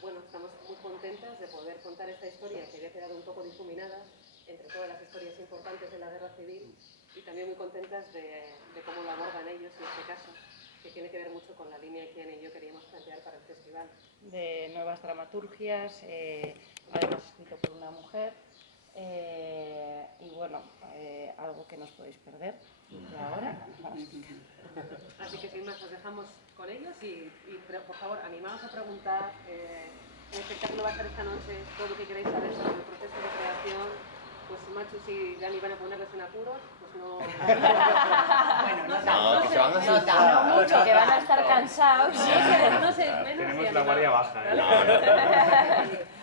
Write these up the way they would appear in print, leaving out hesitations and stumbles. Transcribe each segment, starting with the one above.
bueno, estamos muy contentas de poder contar esta historia que había quedado un poco difuminada entre todas las historias importantes de la guerra civil, y también muy contentas de cómo lo abordan ellos en este caso, que tiene que ver mucho con la línea que Ana y yo queríamos plantear para el festival. De nuevas dramaturgias, además escrito por una mujer, y bueno, algo que no os podéis perder de ahora. Así que sin más, os dejamos con ellos y por favor, animaos a preguntar. El espectáculo va a ser esta noche, todo lo que queréis saber sobre el proceso de creación. Pues Machus y Dani van a ponerles en apuros, pues no... Bueno, no, que se van a asustar. No mucho, que van a estar cansados. No sé, menos tenemos la guardia baja.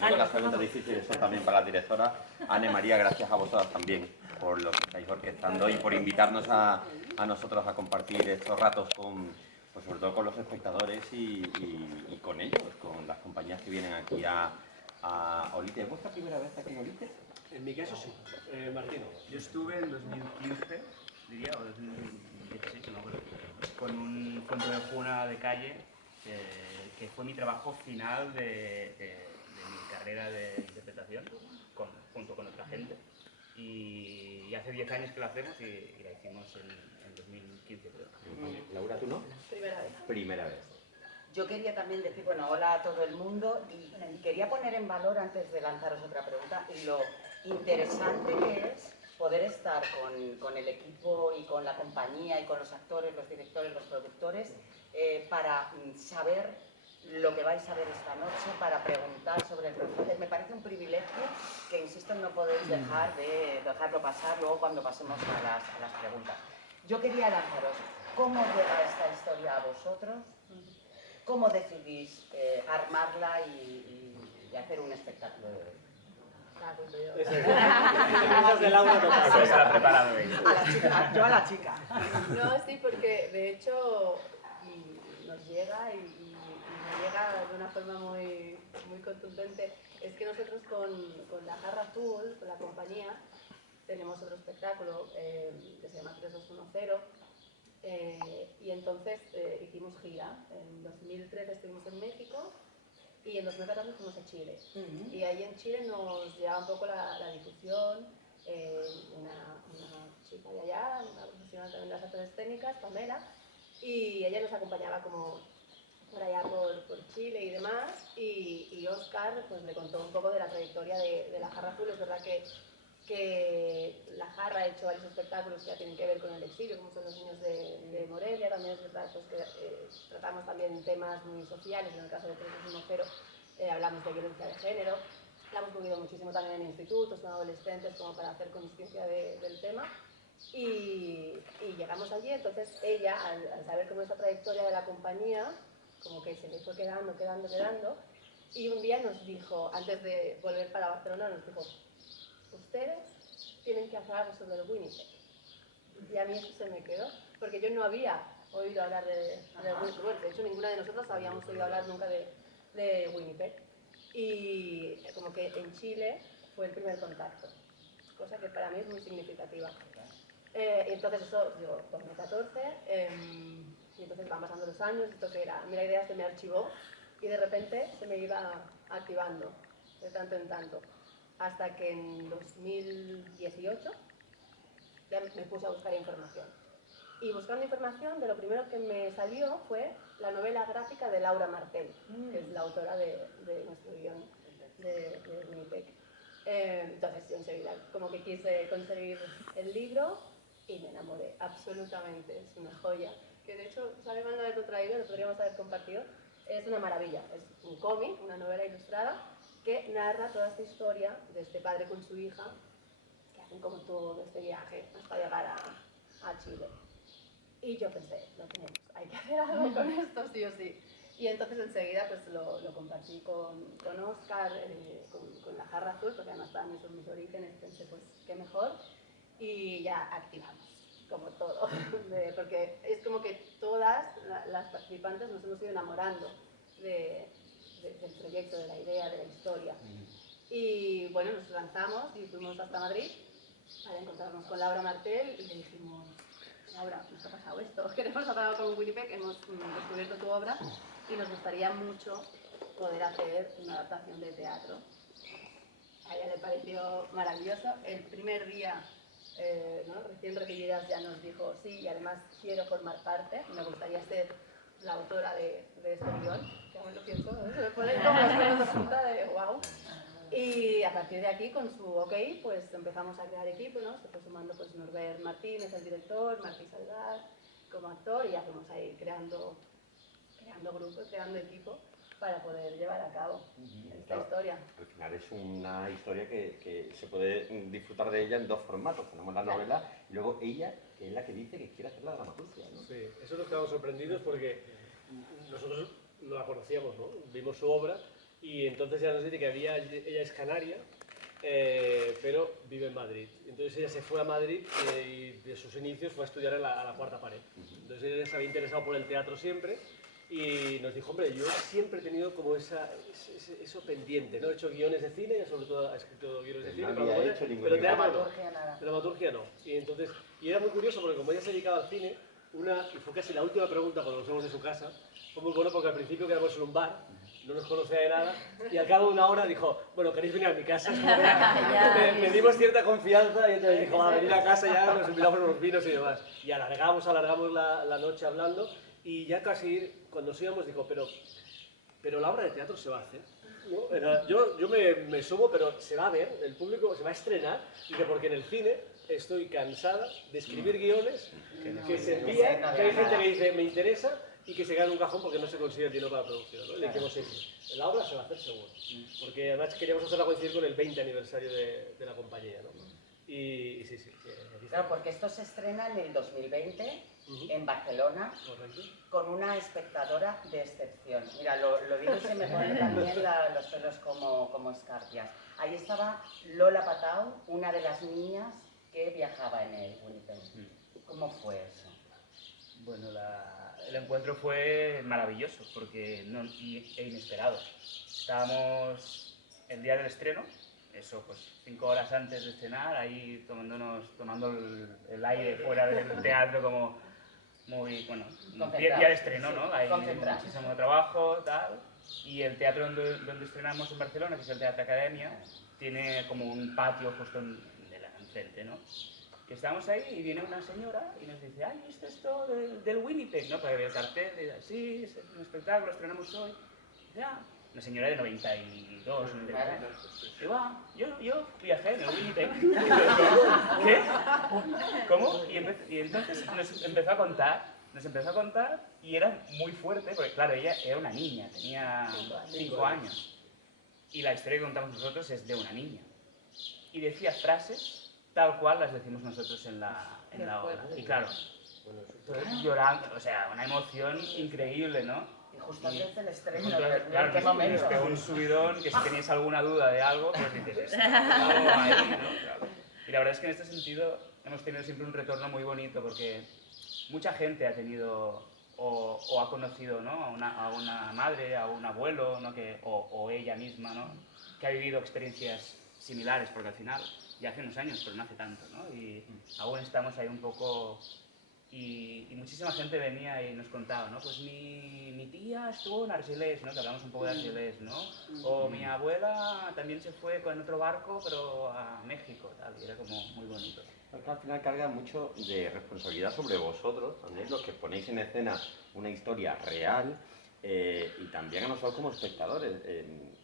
Tengo las preguntas difíciles son también para la directora. Ana y María, gracias a vosotras también por lo que estáis orquestando y por invitarnos a nosotros a compartir estos ratos con, pues sobre todo con los espectadores y con ellos, con las compañías que vienen aquí a Olite. ¿Es vuestra primera vez aquí en Olite? En mi caso sí. Martín. Yo estuve en 2015, diría, o 2016, no me acuerdo, con un cuento de Juna de calle, que fue mi trabajo final de mi carrera de interpretación, junto con otra gente. Y hace 10 años que lo hacemos y la hicimos en 2015, creo. Laura, ¿tú no? Primera vez. Primera vez. yo quería también decir, bueno, hola a todo el mundo y quería poner en valor, antes de lanzaros otra pregunta, lo interesante que es poder estar con el equipo y con la compañía y con los actores, los directores, los productores, para saber lo que vais a ver esta noche, para preguntar sobre el proceso. Me parece un privilegio que, insisto, no podéis dejarlo pasar luego cuando pasemos a las preguntas. Yo quería lanzaros, ¿cómo llega esta historia a vosotros? ¿Cómo decidís armarla y hacer un espectáculo de hoy? Yo a la chica. No, sí, porque de hecho nos llega y nos llega de una forma muy contundente. Es que nosotros con La Jarra Azul, con la compañía, tenemos otro espectáculo que se llama 3210. Y entonces hicimos gira. En 2013 estuvimos en México y en 2014 fuimos a Chile. Y ahí en Chile nos lleva un poco la difusión, una chica de allá, una profesional también de las artes escénicas, Pamela, y ella nos acompañaba como por allá por Chile y demás, y Óscar pues le contó un poco de la trayectoria de La Jarra Azul. Es verdad que La Jarra ha hecho varios espectáculos que ya tienen que ver con el exilio, como son Los niños de Morelia. También es verdad pues, que tratamos también temas muy sociales. En el caso de 3210 hablamos de violencia de género. La hemos movido muchísimo también en institutos, en adolescentes, como para hacer conciencia del tema. Y llegamos allí. Entonces ella, al saber cómo es la trayectoria de la compañía, como que se le fue quedando, y un día nos dijo, antes de volver para Barcelona, nos dijo: ustedes tienen que hacer algo sobre el Winnipeg. Y a mí eso se me quedó, porque yo no había oído hablar de Winnipeg. Bueno, de hecho, ninguna de nosotros habíamos oído hablar nunca de Winnipeg. Y como que en Chile fue el primer contacto, cosa que para mí es muy significativa. Entonces eso, yo, 2014, y entonces van pasando los años, esto que era, a mí la idea se me archivó y de repente se me iba activando de tanto en tanto. Hasta que en 2018 ya me puse a buscar información. Y buscando información, de lo primero que me salió fue la novela gráfica de Laura Martel, que es la autora de nuestro guión de Winnipeg. Entonces yo enseguida como que quise conseguir el libro y me enamoré absolutamente. Es una joya, que de hecho, ¿sabe mal no haberlo traído? Lo podríamos haber compartido. Es una maravilla, es un cómic, una novela ilustrada, que narra toda esta historia de este padre con su hija, que hacen como todo este viaje hasta llegar a Chile. Y yo pensé, lo tenemos, hay que hacer algo con esto, sí o sí. Y entonces enseguida pues lo compartí con Óscar, con La Jarra Azul, porque además para mí son mis orígenes, pensé pues qué mejor, y ya activamos, como todo, porque es como que todas las participantes nos hemos ido enamorando del proyecto, de la idea, de la historia. Y bueno, nos lanzamos y fuimos hasta Madrid para encontrarnos con Laura Martel y le dijimos: Laura, nos ha pasado esto, queremos hablar con Winnipeg, hemos descubierto tu obra y nos gustaría mucho poder hacer una adaptación de teatro. A ella le pareció maravilloso. El primer día, ¿no? Recién recibidas, ya nos dijo sí, y además quiero formar parte, me gustaría ser la autora de este guión, que aún lo pienso, ¿no? Se me pone como una punta de wow. Y a partir de aquí, con su ok, pues empezamos a crear equipo, ¿no? Se fue sumando pues Norbert Martínez, el director, Martí Salgar como actor, y ya fuimos ahí creando grupos, creando equipo para poder llevar a cabo esta historia. Al final es una historia que se puede disfrutar de ella en dos formatos. Tenemos la novela y luego ella, que es la que dice que quiere hacer la dramaturgia, ¿no? Sí, eso nos quedamos sorprendidos porque nosotros no la conocíamos, ¿no? Vimos su obra y entonces ya nos dice que ella es canaria, pero vive en Madrid. Entonces ella se fue a Madrid y de sus inicios fue a estudiar a la Cuarta Pared. Entonces ella se había interesado por el teatro siempre y nos dijo, hombre, yo siempre he tenido como eso pendiente, ¿no? He hecho guiones de cine, sobre todo ha escrito guiones de cine, pero teatro no, dramaturgia no. Y era muy curioso porque como ella se dedicaba al cine, y fue casi la última pregunta cuando nos fuimos de su casa, fue muy bueno porque al principio quedamos en un bar, no nos conocía de nada, y al cabo de una hora dijo, bueno, ¿queréis venir a mi casa? Me dimos cierta confianza y entonces dijo, va a venir a casa, ya nos invitamos unos vinos y demás. Y alargamos la noche hablando y ya casi cuando nos íbamos dijo, pero la obra de teatro se va a hacer. ¿No? Yo me sumo, pero se va a ver, el público se va a estrenar, dice, porque en el cine estoy cansada de escribir guiones que se envían, que hay gente que dice, me interesa, y que se queda en un cajón porque no se consigue el dinero para la producción, ¿no? Y le dijimos, sí, la obra se va a hacer seguro, porque además queríamos hacerla coincidir con el 20 aniversario de la compañía, ¿no? Y sí. Claro, porque esto se estrena en el 2020 en Barcelona. Correcto. Con una espectadora de excepción. Mira, lo digo y se me ponen también los pelos como escarpias. Ahí estaba Lola Patau, una de las niñas que viajaba en el Winnipeg. ¿Cómo fue eso? Bueno, el encuentro fue maravilloso porque e inesperado. Estábamos el día del estreno, eso pues 5 horas antes de estrenar, ahí tomando el aire fuera del teatro como muy, bueno, día de estreno, ¿no? Hay muchísimo trabajo, tal, y el teatro donde estrenamos en Barcelona, que es el Teatro Academia, tiene como un patio justo enfrente, ¿no? Que estábamos ahí y viene una señora y nos dice, ay, ¿viste esto del Winnipeg? ¿No? Porque había el cartel, y dice, sí, es un espectáculo, estrenamos hoy. Y dice, una señora de 92, 93. Y va, yo viajé en el Winnipeg. ¿Qué? ¿Cómo? Y entonces nos empezó a contar y era muy fuerte, porque claro, ella era una niña, tenía 5 años. Y la historia que contamos nosotros es de una niña. Y decía frases tal cual las decimos nosotros en la obra. Y claro, llorando, o sea, una emoción increíble, ¿no? Y justo antes del estreno, claro, ¿en qué momento? Nos pegó un subidón que si tenéis alguna duda de algo, pues dices, ahí, ¿no? Claro. Y la verdad es que en este sentido hemos tenido siempre un retorno muy bonito porque mucha gente ha tenido o ha conocido, ¿no? a una madre, a un abuelo, ¿no? o ella misma, ¿no? Que ha vivido experiencias similares, porque al final ya hace unos años, pero no hace tanto, ¿no? Y aún estamos ahí un poco. Y muchísima gente venía y nos contaba, ¿no? Pues mi tía estuvo en Argelès, ¿no? Que hablamos un poco de Argelès, ¿no? O mi abuela también se fue con otro barco, pero a México, tal, y era como muy bonito. Porque al final carga mucho de responsabilidad sobre vosotros, también los que ponéis en escena una historia real, y también a nosotros como espectadores.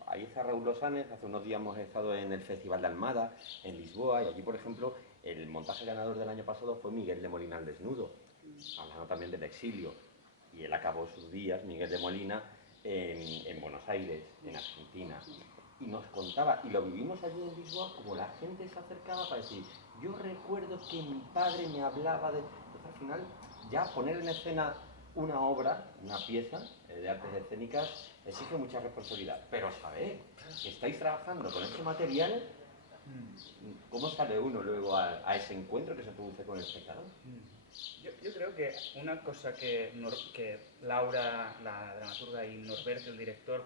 Ahí está Raúl Losánez, hace unos días hemos estado en el Festival de Almada, en Lisboa, y allí, por ejemplo, el montaje ganador del año pasado fue Miguel de Molina al desnudo, hablando también del exilio. Y él acabó sus días, Miguel de Molina, en Buenos Aires, en Argentina. Y nos contaba, y lo vivimos allí en Lisboa, como la gente se acercaba para decir, yo recuerdo que mi padre me hablaba de... Entonces, al final, ya poner en escena una obra, una pieza de artes escénicas, exige mucha responsabilidad. Pero saber que estáis trabajando con este material, ¿cómo sale uno luego a ese encuentro que se produce con el espectador? Yo creo que una cosa que Laura, la dramaturga, y Norberto, el director,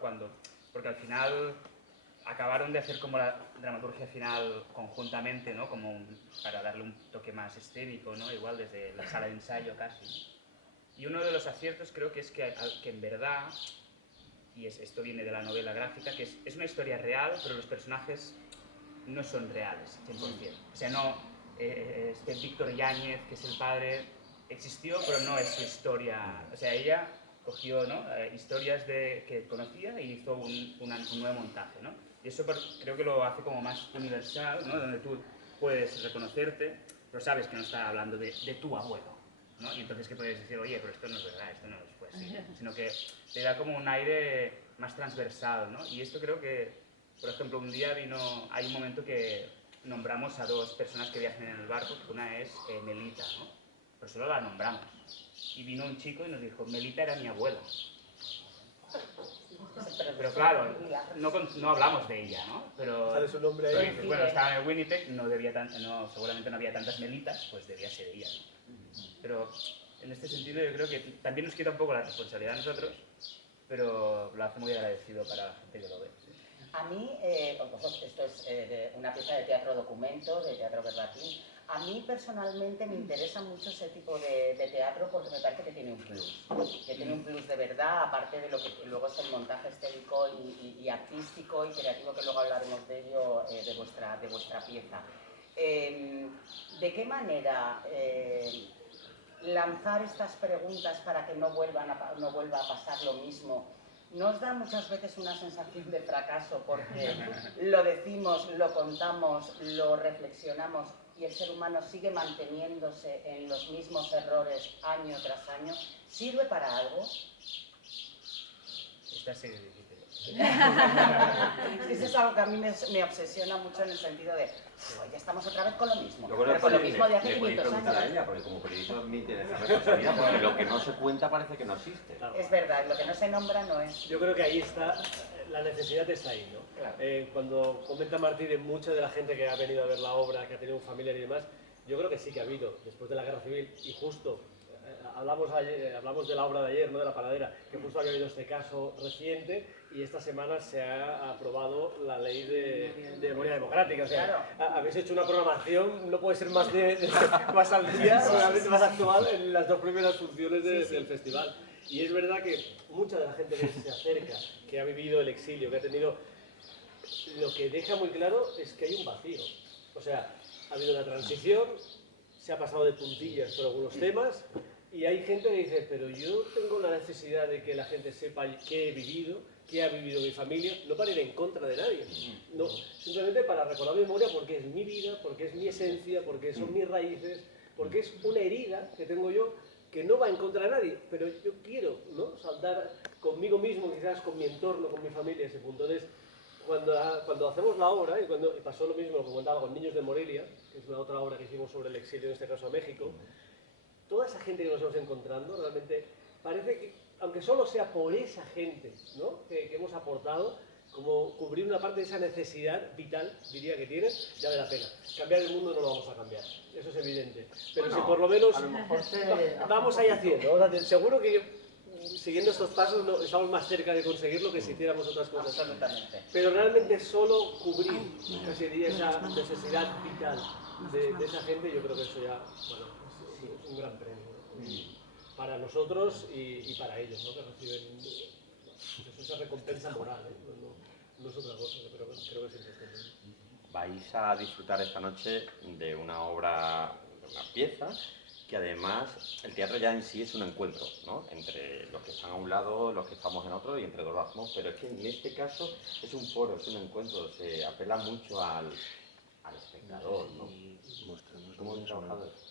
porque al final acabaron de hacer como la dramaturgia final conjuntamente, ¿no? Como para darle un toque más escénico, ¿no? Igual desde la sala de ensayo casi. Y uno de los aciertos creo que es que en verdad esto viene de la novela gráfica, que es una historia real, pero los personajes no son reales, 100%. O sea, no, este Víctor Yáñez, que es el padre, existió, pero no es su historia. O sea, ella cogió, ¿no?, historias que conocía y hizo un nuevo montaje, ¿no? Y eso creo que lo hace como más universal, ¿no?, donde tú puedes reconocerte, pero sabes que no está hablando de tu abuelo, ¿no? Y entonces que puedes decir, oye, pero esto no es verdad, esto no fue así, sino que te da como un aire más transversal, ¿no? Y esto creo que, por ejemplo, un día hay un momento que nombramos a dos personas que viajan en el barco, que una es Melita, ¿no? Pero solo la nombramos. Y vino un chico y nos dijo, Melita era mi abuela. Pero claro, no hablamos de ella, ¿no? Pero ¿Sale su nombre ahí? dices, bueno, estaba en el Winnipeg, seguramente no había tantas Melitas, pues debía ser ella, ¿no? Pero en este sentido yo creo que también nos quita un poco la responsabilidad a nosotros, pero lo hace muy agradecido para la gente que lo ve. Sí. A mí, esto es una pieza de teatro documento, de teatro verbatim. A mí personalmente me interesa mucho ese tipo de teatro porque me parece que tiene un plus. Que tiene un plus de verdad, aparte de lo que luego es el montaje estético y artístico y creativo, que luego hablaremos de ello, de vuestra pieza. ¿De qué manera lanzar estas preguntas para que no vuelva a pasar lo mismo nos da muchas veces una sensación de fracaso porque lo decimos, lo contamos, lo reflexionamos y el ser humano sigue manteniéndose en los mismos errores año tras año? ¿Sirve para algo? Esta sí es difícil. Eso es algo que a mí me obsesiona mucho en el sentido de ya estamos otra vez con lo mismo. Luego Pero con lo mismo de hace le podéis 500 preguntar a años. ella, porque como periodista también tiene esa responsabilidad, porque lo que no se cuenta parece que no existe. Claro. Es verdad, lo que no se nombra no es. Yo creo que ahí está, la necesidad está ahí, ¿no? Claro. Cuando comenta Martí de mucha de la gente que ha venido a ver la obra, que ha tenido un familiar y demás, yo creo que sí que ha habido, después de la Guerra Civil, y justo hablamos de la obra de ayer, ¿no?, de La Panadera, que justo había habido este caso reciente y esta semana se ha aprobado la ley de memoria democrática. O sea, Claro. habéis hecho una programación, no puede ser más, más al día, realmente más actual en las dos primeras funciones del festival. Y es verdad que mucha de la gente que se acerca, que ha vivido el exilio, que ha tenido, lo que deja muy claro es que hay un vacío. O sea, ha habido una transición, se ha pasado de puntillas por algunos temas, y hay gente que dice, pero yo tengo la necesidad de que la gente sepa qué he vivido, qué ha vivido mi familia, no para ir en contra de nadie, no, simplemente para recordar mi memoria porque es mi vida, porque es mi esencia, porque son mis raíces, porque es una herida que tengo yo que no va en contra de nadie, pero yo quiero, ¿no?, saltar conmigo mismo, quizás con mi entorno, con mi familia, ese punto. Entonces, cuando hacemos la obra, y pasó lo mismo, lo que comentaba con Niños de Morelia, que es la otra obra que hicimos sobre el exilio, en este caso a México, toda esa gente que nos vamos encontrando, realmente parece que, aunque solo sea por esa gente, ¿no?, que hemos aportado, como cubrir una parte de esa necesidad vital, diría, que tienen, ya vale la pena. Cambiar el mundo no lo vamos a cambiar, eso es evidente. Pero Bueno, si por lo menos a lo mejor vamos ahí haciendo, o sea, seguro que siguiendo estos pasos estamos más cerca de conseguirlo que si hiciéramos otras cosas. Absolutamente. Pero realmente solo cubrir, casi diría, esa necesidad vital de esa gente, yo creo que eso ya, bueno, es un gran premio, ¿no?, para nosotros y para ellos, ¿no?, que reciben esa recompensa moral, no es otra cosa, pero creo que es importante. Vais a disfrutar esta noche de una obra, de una pieza, que además el teatro ya en sí es un encuentro, ¿no?, entre los que están a un lado, los que estamos en otro y entre dos lo hacemos, pero es que en este caso es un foro, es un encuentro, se apela mucho al espectador, ¿no? ¿Cómo habéis trabajado eso?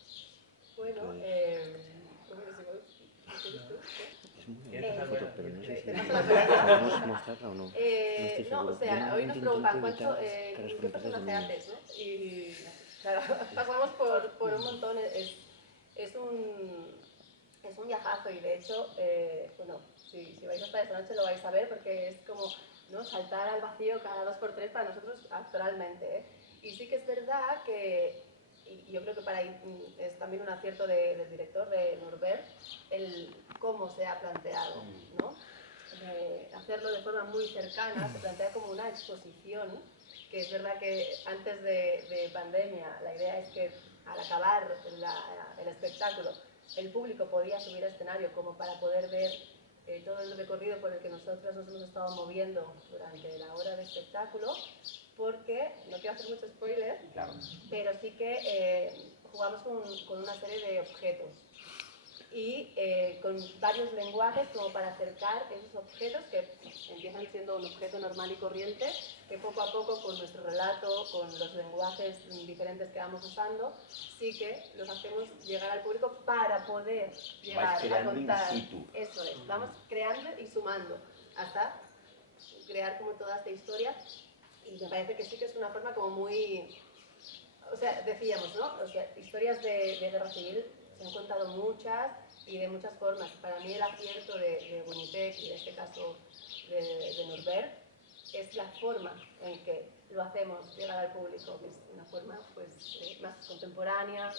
Bueno, mostrarla o no? no, o sea, hoy nos preguntan qué personaje haces, ¿no? Y claro, pasamos por un montón, es un viajazo y de hecho, bueno, si vais hasta esta noche lo vais a ver porque es como, ¿no?, saltar al vacío cada 2x3 para nosotros actualmente, ¿eh? Y sí que es verdad que, y yo creo que para ahí es también un acierto del director, de Norbert, el cómo se ha planteado, ¿no? Hacerlo de forma muy cercana, se plantea como una exposición, que es verdad que antes de pandemia la idea es que al acabar el espectáculo el público podía subir al escenario como para poder ver todo el recorrido por el que nosotros nos hemos estado moviendo durante la hora de espectáculo, porque, no quiero hacer mucho spoiler, Claro. pero sí que jugamos con una serie de objetos y con varios lenguajes como para acercar esos objetos que empiezan siendo un objeto normal y corriente, que poco a poco con nuestro relato, con los lenguajes diferentes que vamos usando, sí que los hacemos llegar al público para poder llegar a contar. In situ. Eso es, vamos creando y sumando hasta crear como toda esta historia, y me parece que sí que es una forma como muy... O sea, decíamos, ¿no? O sea, historias de guerra civil se han contado muchas y de muchas formas. Para mí el acierto de Winnipeg y en este caso de Norbert es la forma en que lo hacemos llegar al público, que es una forma pues, más contemporánea,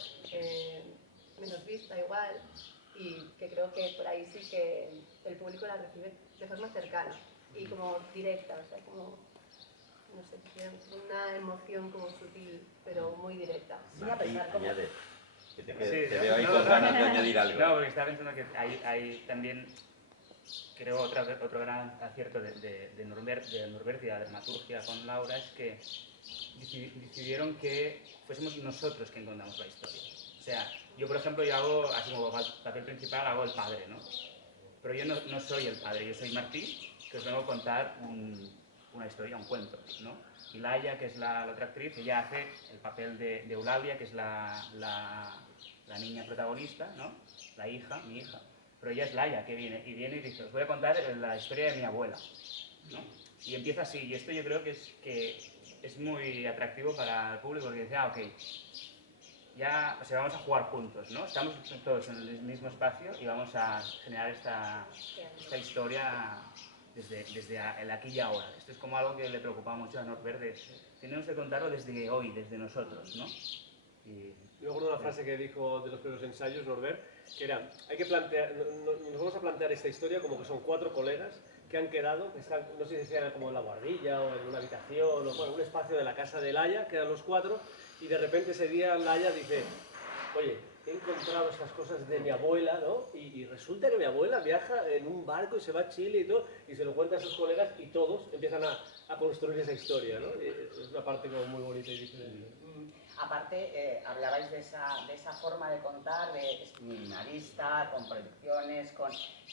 menos vista igual, y que creo que por ahí sí que el público la recibe de forma cercana y como directa, o sea, como, no sé, una emoción como sutil, pero muy directa. Sí, a pesar como... Añade. Que te Sí, veo ahí con ganas de añadir algo. No, porque estaba pensando que hay también, creo, otro gran acierto de Norbert y la dramaturgia con Laura es que decidieron que fuésemos nosotros quien contamos la historia. O sea, yo por ejemplo, yo hago, así como papel principal, hago el padre, ¿no? Pero yo no soy el padre, yo soy Martí, que os vengo a contar una historia, un cuento, ¿no? Y Laia, que es la otra actriz, ella hace el papel de Eulalia, que es la niña protagonista, ¿no? La hija, mi hija. Pero ella es Laia, que viene y dice, os voy a contar la historia de mi abuela, ¿no? Y empieza así, y esto yo creo que es muy atractivo para el público, porque dice, ok, ya, o sea, vamos a jugar juntos, ¿no? Estamos todos en el mismo espacio y vamos a generar esta historia desde el aquí y ahora. Esto es como algo que le preocupaba mucho a Norbert, tenemos que contarlo desde hoy, desde nosotros, ¿no? Y yo recuerdo una frase que dijo de los primeros ensayos, Norbert, que era, hay que plantear, nos vamos a plantear esta historia como que son 4 colegas que han quedado, que están, no sé si sean como en la guardilla o en una habitación o bueno, un espacio de la casa de Laia, quedan los 4, y de repente ese día Laia dice, oye, he encontrado estas cosas de mi abuela, ¿no? Y resulta que mi abuela viaja en un barco y se va a Chile y todo, y se lo cuenta a sus colegas y todos empiezan a construir esa historia, ¿no? Es una parte como muy bonita y diferente. Aparte, hablabais de esa forma de contar, es minimalista, con proyecciones,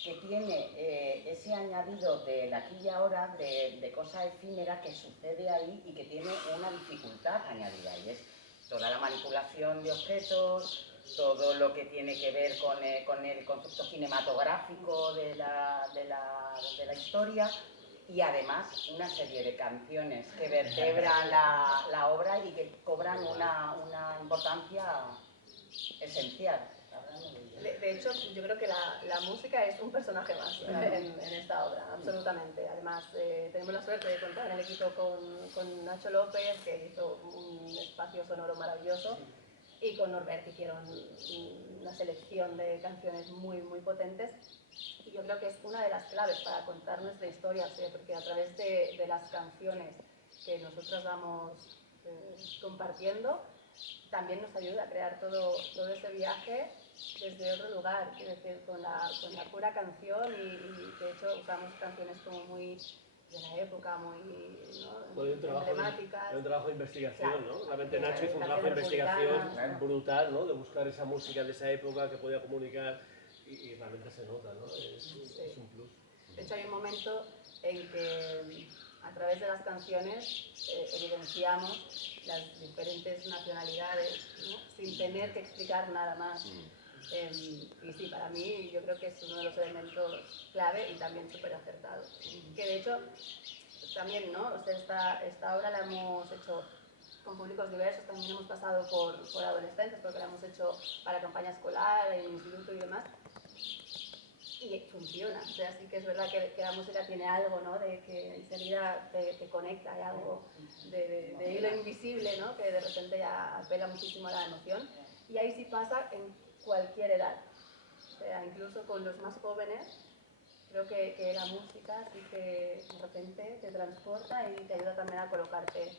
que tiene ese añadido del aquí y ahora, de cosa efímera que sucede ahí y que tiene una dificultad añadida, y es toda la manipulación de objetos, todo lo que tiene que ver con el concepto cinematográfico de la historia, y además una serie de canciones que vertebran la obra y que cobran una importancia esencial. De hecho, yo creo que la música es un personaje más en esta obra, absolutamente. Además, tenemos la suerte de contar en el equipo con Nacho López, que hizo un espacio sonoro maravilloso, y con Norbert, que hicieron una selección de canciones muy, muy potentes. Y yo creo que es una de las claves para contar nuestra historia, o sea, porque a través de las canciones que nosotros vamos compartiendo, también nos ayuda a crear todo ese viaje desde otro lugar, quiero decir, con la pura canción, y de hecho usamos canciones como muy de la época, muy, ¿no? Emblemáticas. Hay un trabajo de investigación, Claro. ¿no? Realmente Nacho hizo un trabajo de investigación brutal, ¿no? De buscar esa música de esa época que podía comunicar y realmente se nota, ¿no? Es un plus. De hecho, hay un momento en que a través de las canciones evidenciamos las diferentes nacionalidades, ¿no? Sin tener que explicar nada más. Y sí, para mí yo creo que es uno de los elementos clave y también súper acertado. Que de hecho, también, ¿no? O sea, esta obra la hemos hecho con públicos diversos, también hemos pasado por adolescentes, porque la hemos hecho para campaña escolar, en instituto y demás. Y funciona, o sea, sí que es verdad que la música tiene algo, ¿no? De que enseguida te conecta, hay algo de hilo invisible, ¿no? Que de repente ya apela muchísimo a la emoción. Y ahí sí pasa en cualquier edad, o sea, incluso con los más jóvenes, creo que la música sí que de repente te transporta y te ayuda también a colocarte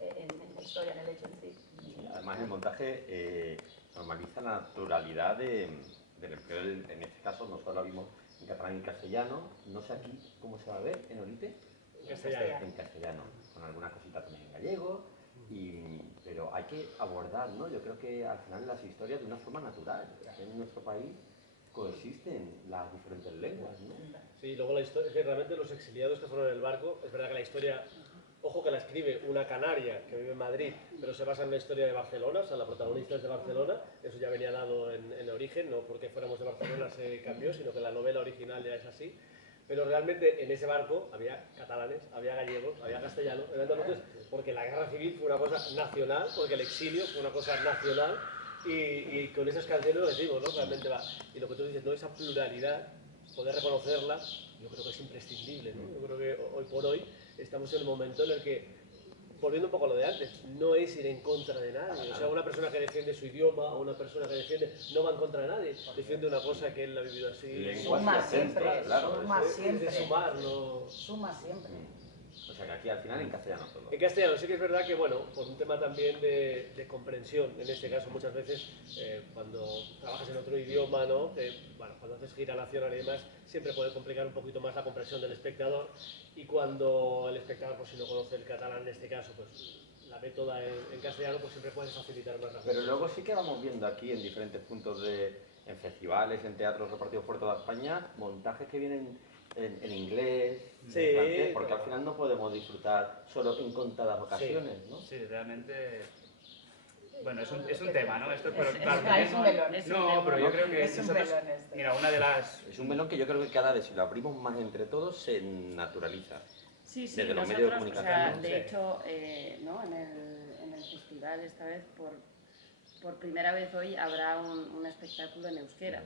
en la historia, en el hecho en sí. Además, el montaje normaliza la naturalidad del empleo, en este caso nosotros lo vimos en catalán y castellano. No sé aquí cómo se va a ver, en Olite. En castellano. En castellano, con alguna cosita también en gallego, pero hay que abordar, ¿no? Yo creo que al final las historias de una forma natural. En nuestro país coexisten las diferentes lenguas, ¿no? Sí, luego la historia, es que realmente los exiliados que fueron en el barco, es verdad que la historia, ojo que la escribe una canaria que vive en Madrid, pero se basa en la historia de Barcelona, o sea, la protagonista es de Barcelona, eso ya venía dado en origen, no porque fuéramos de Barcelona se cambió, sino que la novela original ya es así. Pero realmente en ese barco había catalanes, había gallegos, había castellanos, había andaluces, porque la guerra civil fue una cosa nacional, porque el exilio fue una cosa nacional, y con esas canciones lo decimos, ¿no? Realmente va. Y lo que tú dices, ¿no? Esa pluralidad, poder reconocerla, yo creo que es imprescindible, ¿no? Yo creo que hoy por hoy estamos en el momento en el que, volviendo un poco a lo de antes, no es ir en contra de nadie. O sea, una persona que defiende su idioma o una persona que defiende no va en contra de nadie, defiende una cosa que él ha vivido así. Suma siempre, suma Es siempre. de sumar, no... Suma siempre. O sea que aquí al final en castellano todo. En castellano sí que es verdad que, bueno, por un tema también de comprensión, en este caso muchas veces cuando trabajas en otro idioma, ¿no? Bueno, cuando haces gira nacional y demás, siempre puede complicar un poquito más la comprensión del espectador, y cuando el espectador, pues si no conoce el catalán en este caso, pues la ve toda en castellano, pues siempre puede facilitar más la Pero comprensión. luego sí que vamos viendo aquí en diferentes puntos en festivales, en teatros repartidos por toda España, montajes que vienen en inglés, Sí, en francés, porque al final no podemos disfrutar solo en contadas ocasiones, ¿no? Sí, realmente... Bueno, es un tema, ¿no? Esto, pero claro, Es un melón. no, pero yo creo que Es un nosotros... melón este. Mira, una de las... Es un melón que yo creo que cada vez si lo abrimos más entre todos se naturaliza. Sí, sí, Desde los nosotros, medios de o sea, comunicación, de sí. hecho, ¿no? en el festival esta vez, por primera vez hoy, habrá un espectáculo en euskera,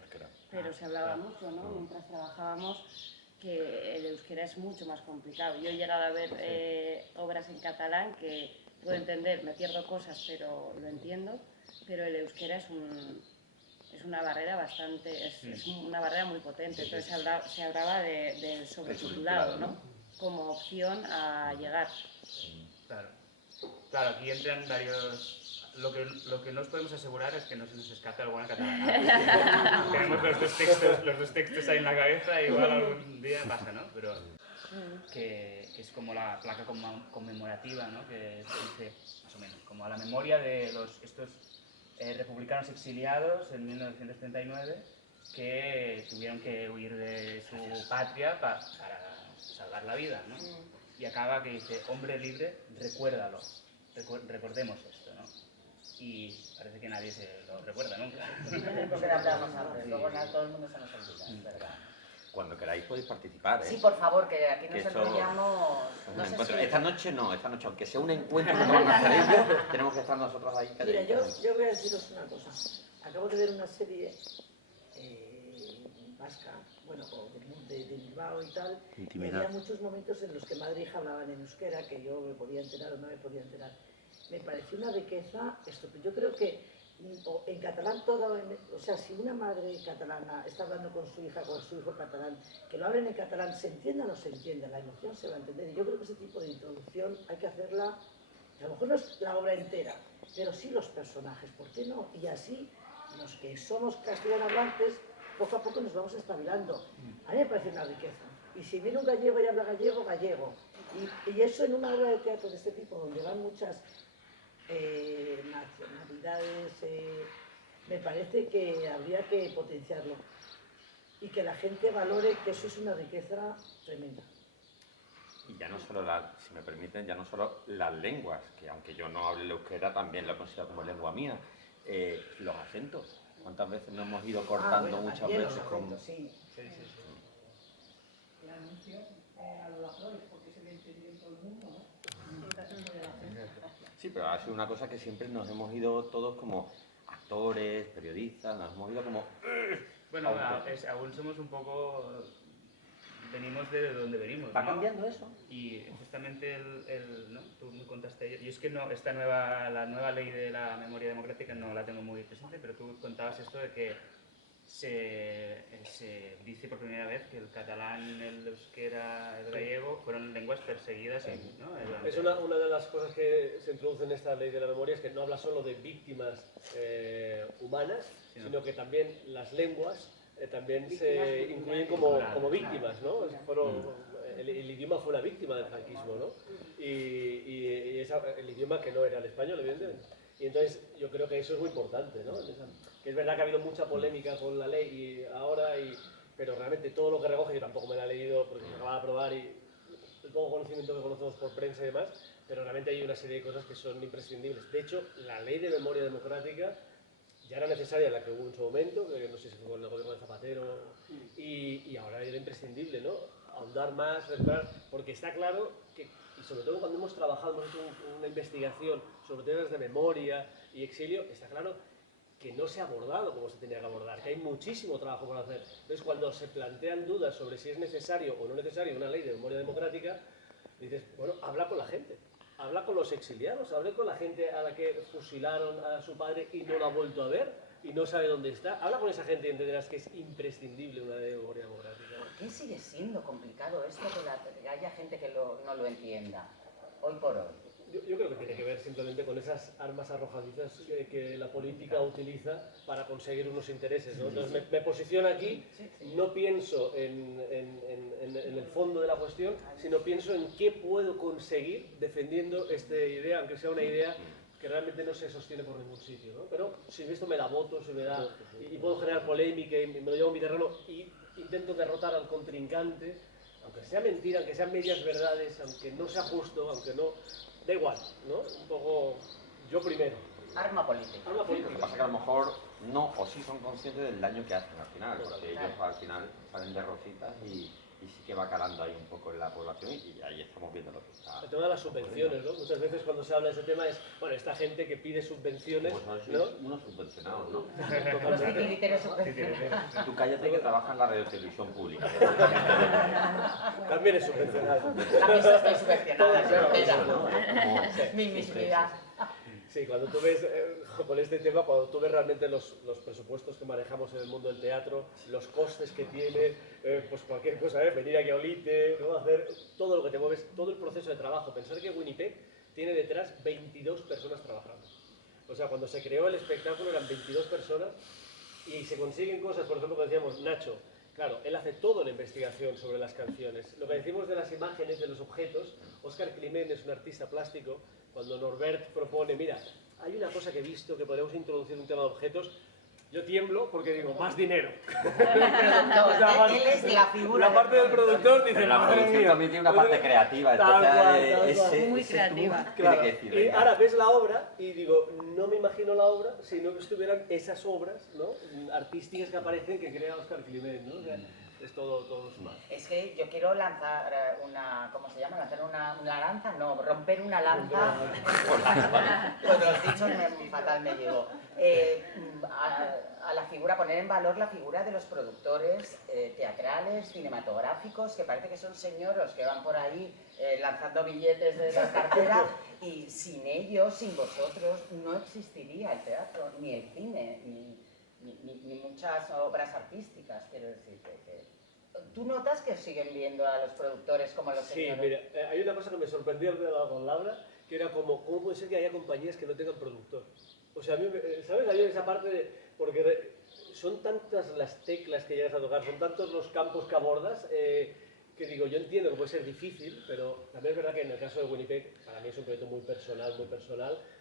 pero se hablaba mucho, ¿no? Mientras trabajábamos, que el euskera es mucho más complicado. Yo he llegado a ver obras en catalán que puedo entender, me pierdo cosas, pero lo entiendo, pero el euskera es una barrera bastante, es una barrera muy potente. Entonces se hablaba del sobretitulado, ¿no? Como opción a llegar. Claro. Claro, aquí entran varios... Lo que no os podemos asegurar es que no se nos escape alguna catalana. Tenemos los dos textos ahí en la cabeza y igual algún día pasa, ¿no? Pero que es como la placa conmemorativa, ¿no? Que dice, más o menos, como a la memoria de estos republicanos exiliados en 1939 que tuvieron que huir de su patria para salvar la vida, ¿no? Y acaba que dice, hombre libre, recuérdalo, recordemos esto, ¿no? Y parece que nadie se lo recuerda nunca. Porque lo hablamos antes, luego todo el mundo se nos olvida, es verdad. Cuando queráis podéis participar, ¿eh? Sí, por favor, que aquí Que nos eso- enrollamos. No sé si... Esta noche no, aunque sea un encuentro que van a hacer ellos, tenemos que estar nosotros ahí. Mira, yo voy a deciros una cosa. Acabo de ver una serie vasca, bueno, o de Bilbao y tal. Y había muchos momentos en los que madre e hija hablaban en euskera, que yo me podía enterar o no me podía enterar. Me pareció una riqueza estupenda. Yo creo que en catalán todo, o sea, si una madre catalana está hablando con su hija, con su hijo catalán, que lo hablen en catalán, se entienda o no se entienda, la emoción se va a entender. Y yo creo que ese tipo de introducción hay que hacerla, a lo mejor no es la obra entera, pero sí los personajes, ¿por qué no? Y así, los que somos castellano hablantes, poco a poco nos vamos espabilando. A mí me parece una riqueza. Y si viene un gallego y habla gallego, gallego. Y eso en una obra de teatro de este tipo, donde van muchas nacionalidades, me parece que habría que potenciarlo. Y que la gente valore que eso es una riqueza tremenda. Y ya no solo, si me permiten, ya no solo las lenguas, que aunque yo no hable el euskera, también lo considero como lengua mía, los acentos. ¿Cuántas veces nos hemos ido cortando muchas veces con... Sí. El anuncio a Lola Flores, porque se le entendió en todo el mundo, ¿no? Sí, pero ha sido una cosa que siempre nos hemos ido todos como actores, periodistas, nos hemos ido como... Bueno, aún somos un poco... Venimos de donde venimos, ¿Está ¿no? cambiando eso? Y justamente ¿no? Tú me contaste ayer, y es que no, la nueva ley de la memoria democrática no la tengo muy presente, pero tú contabas esto de que se dice por primera vez que el catalán, el euskera, el gallego fueron lenguas perseguidas, ¿no? Es una de las cosas que se introduce en esta ley de la memoria, es que no habla solo de víctimas humanas, sino que también las lenguas también se incluyen como víctimas, ¿no? El idioma fue una víctima del franquismo, ¿no? Y el idioma que no era el español, evidentemente. Y entonces yo creo que eso es muy importante, ¿no? Que es verdad que ha habido mucha polémica con la ley y ahora, pero realmente todo lo que recoge, yo tampoco me la he leído porque se acaba de aprobar y el poco conocimiento que conocemos por prensa y demás, pero realmente hay una serie de cosas que son imprescindibles. De hecho, la ley de memoria democrática ya era necesaria la que hubo en su momento, que no sé si fue con el gobierno de Zapatero, y ahora era imprescindible, ¿no? Ahondar más, recuperar, porque está claro que, y sobre todo cuando hemos trabajado, hemos hecho una investigación sobre temas de memoria y exilio, está claro que no se ha abordado como se tenía que abordar, que hay muchísimo trabajo por hacer. Entonces, cuando se plantean dudas sobre si es necesario o no necesario una ley de memoria democrática, dices, bueno, habla con la gente. Habla con los exiliados, habla con la gente a la que fusilaron a su padre y no lo ha vuelto a ver y no sabe dónde está. Habla con esa gente y entenderás que es imprescindible una ley de memoria democrática. ¿Por qué sigue siendo complicado esto que haya gente que no lo entienda hoy por hoy? Yo creo que tiene que ver simplemente con esas armas arrojadizas que la política utiliza para conseguir unos intereses, ¿no? Entonces me posiciono aquí, no pienso en el fondo de la cuestión, sino pienso en qué puedo conseguir defendiendo esta idea, aunque sea una idea que realmente no se sostiene por ningún sitio, ¿no? Pero si esto me da votos, si me da, y puedo generar polémica y me lo llevo a mi terreno y intento derrotar al contrincante, aunque sea mentira, aunque sean medias verdades, aunque no sea justo, aunque no... Da igual, ¿no? Un poco yo primero. Arma política. Arma política. Lo que pasa es que a lo mejor no, o sí son conscientes del daño que hacen al final, porque ellos al final salen de rositas y sí que va calando ahí un poco en la población y ahí estamos viendo lo que está. El tema de las subvenciones, ¿no? Muchas veces cuando se habla de ese tema es, bueno, esta gente que pide subvenciones, ¿no? Unos subvencionados, ¿no? Los titiriteros subvencionados. Tú cállate que trabajas en la radiotelevisión pública. También es subvencionado. La misa está subvencionada, Eso, ¿no? Mi mismidad. Sí, cuando tú ves, con este tema, cuando tú ves realmente los presupuestos que manejamos en el mundo del teatro, los costes que tiene, pues cualquier cosa, venir aquí a Olite, ¿no? Hacer todo lo que te mueves, todo el proceso de trabajo. Pensar que Winnipeg tiene detrás 22 personas trabajando. O sea, cuando se creó el espectáculo eran 22 personas y se consiguen cosas, por ejemplo, que decíamos Nacho, claro, él hace toda la investigación sobre las canciones. Lo que decimos de las imágenes, de los objetos, Óscar Climent es un artista plástico. Cuando Norbert propone, mira, hay una cosa que he visto que podemos introducir un tema de objetos, yo tiemblo porque digo, más dinero. Él es la figura. La parte del productor dice, pero la producción también tiene una parte creativa, entonces muy creativa. Claro. Tiene que decir, Y ahora ves la obra y digo, no me imagino la obra si no estuvieran esas obras, ¿no? Artísticas que aparecen que crea Óscar Climent, ¿no? O sea, es todo sumado. Es que yo quiero lanzar una, ¿cómo se llama? ¿Lanzar una lanza? No, romper una lanza. Con los dichos fatal me llevo. A la figura, poner en valor la figura de los productores teatrales, cinematográficos, que parece que son señoros que van por ahí lanzando billetes de la cartera y sin ellos, sin vosotros, no existiría el teatro, ni el cine, ni muchas obras artísticas, quiero decirte. ¿Tú notas que siguen viendo a los productores como los señores? Sí, mira, hay una cosa que me sorprendió con Laura, que era como, ¿cómo puede ser que haya compañías que no tengan productor? O sea, a mí, ¿sabes? Hay esa parte de... Porque son tantas las teclas que llegas a tocar, son tantos los campos que abordas, que digo, yo entiendo que puede ser difícil, pero también es verdad que en el caso de Winnipeg, para mí es un proyecto muy personal,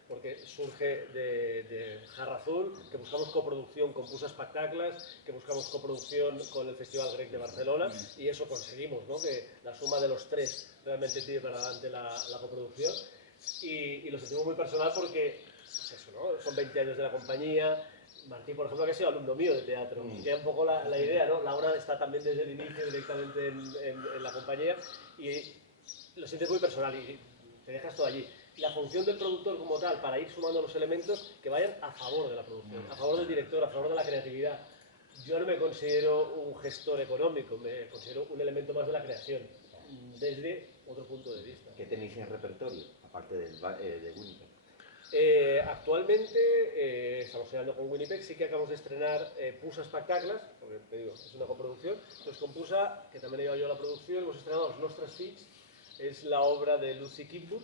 porque surge de Jarra Azul, que buscamos coproducción con Pusa Espectacles, que buscamos coproducción con el Festival Grec de Barcelona, y eso conseguimos, ¿no? Que la suma de los tres realmente tire para adelante la coproducción, y lo sentimos muy personal porque, pues eso, ¿no? Son 20 años de la compañía. Martín, por ejemplo, que ha sido alumno mío de teatro, y que es un poco la idea, ¿no? Laura está también desde el inicio directamente en la compañía, y lo sientes muy personal y te dejas todo allí. La función del productor como tal, para ir sumando los elementos que vayan a favor de la producción, a favor del director, a favor de la creatividad. Yo no me considero un gestor económico, me considero un elemento más de la creación, desde otro punto de vista. ¿Qué tenéis en repertorio, aparte de Winnipeg? Actualmente estamos creando con Winnipeg, sí que acabamos de estrenar Pusa Espectacles, porque te digo, es una coproducción. Entonces con Pusa, que también he llevado yo a la producción, hemos estrenado Los Nostres Fills, es la obra de Lucy Kidwood,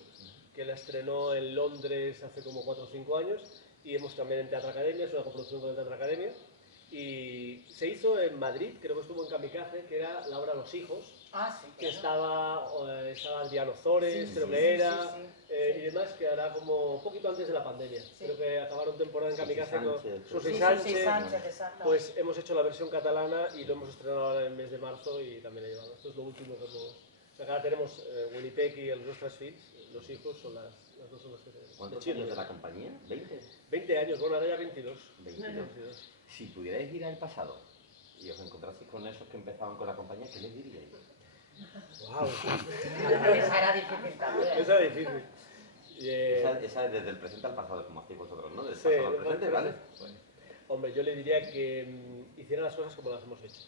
que la estrenó en Londres hace como 4 o 5 años, y hemos también en Teatro Academia, es una coproducción con el Teatro Academia. Y se hizo en Madrid, creo que estuvo en Kamikaze, que era la obra Los Hijos, Sí, que claro. estaba Adriano Zores, Sí, creo sí, que sí, era, sí, sí. y demás, que era como un poquito antes de la pandemia. Creo que acabaron temporada en Kamikaze con Susi Sí, Sánchez. exacto. Pues hemos hecho la versión catalana y lo hemos estrenado ahora en el mes de marzo y también he llevado. Esto es lo último que hemos... O sea, que ahora tenemos Winnipeg y los nuestros fills, Los Hijos, son las dos son las que tenemos. ¿Cuántos años de la compañía? ¿20? 20 años, bueno, ahora ya 22. 22. Si pudierais ir al pasado y os encontraseis con esos que empezaban con la compañía, ¿qué les diríais? ¡Wow! Esa era difícil también. Esa es difícil. Esa es desde el presente al pasado, como hacéis vosotros, ¿no? Del Sí, pasado al presente, ¿vale? Hombre, yo le diría que hicieran las cosas como las hemos hecho,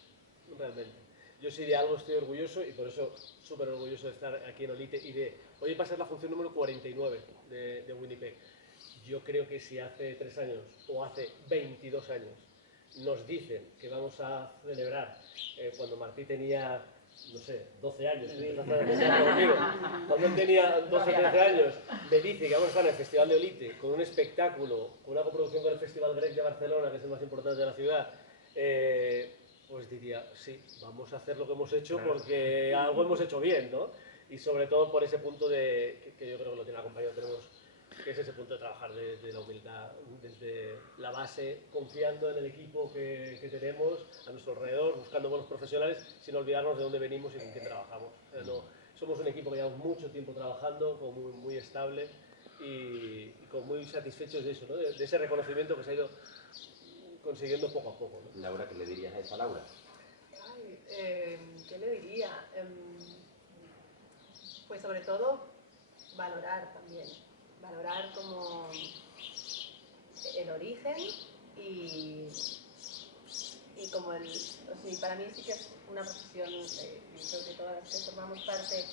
realmente. Yo si de algo estoy orgulloso y por eso súper orgulloso de estar aquí en Olite y de... Hoy va a ser la función número 49 de Winnipeg. Yo creo que si hace 3 años o hace 22 años nos dicen que vamos a celebrar cuando Martí tenía, no sé, 12 años, cuando él tenía 12 13 años, me dice que vamos a estar en el Festival de Olite con un espectáculo, con una coproducción con el Festival Grec de Barcelona, que es el más importante de la ciudad, pues diría, sí, vamos a hacer lo que hemos hecho porque algo hemos hecho bien, ¿no? Y sobre todo por ese punto que yo creo que lo tiene acompañado, tenemos, que es ese punto de trabajar desde la humildad, desde la base, confiando en el equipo que tenemos a nuestro alrededor, buscando buenos profesionales, sin olvidarnos de dónde venimos y con quién trabajamos. O sea, no, somos un equipo que llevamos mucho tiempo trabajando, muy, muy estable y con muy satisfechos de eso, ¿no? De ese reconocimiento que se ha ido consiguiendo poco a poco, ¿no? Laura, ¿qué le dirías a esa Laura? Ay, ¿qué le diría? Pues sobre todo valorar también, valorar como el origen y como para mí sí que es una profesión, y creo que todas las que formamos parte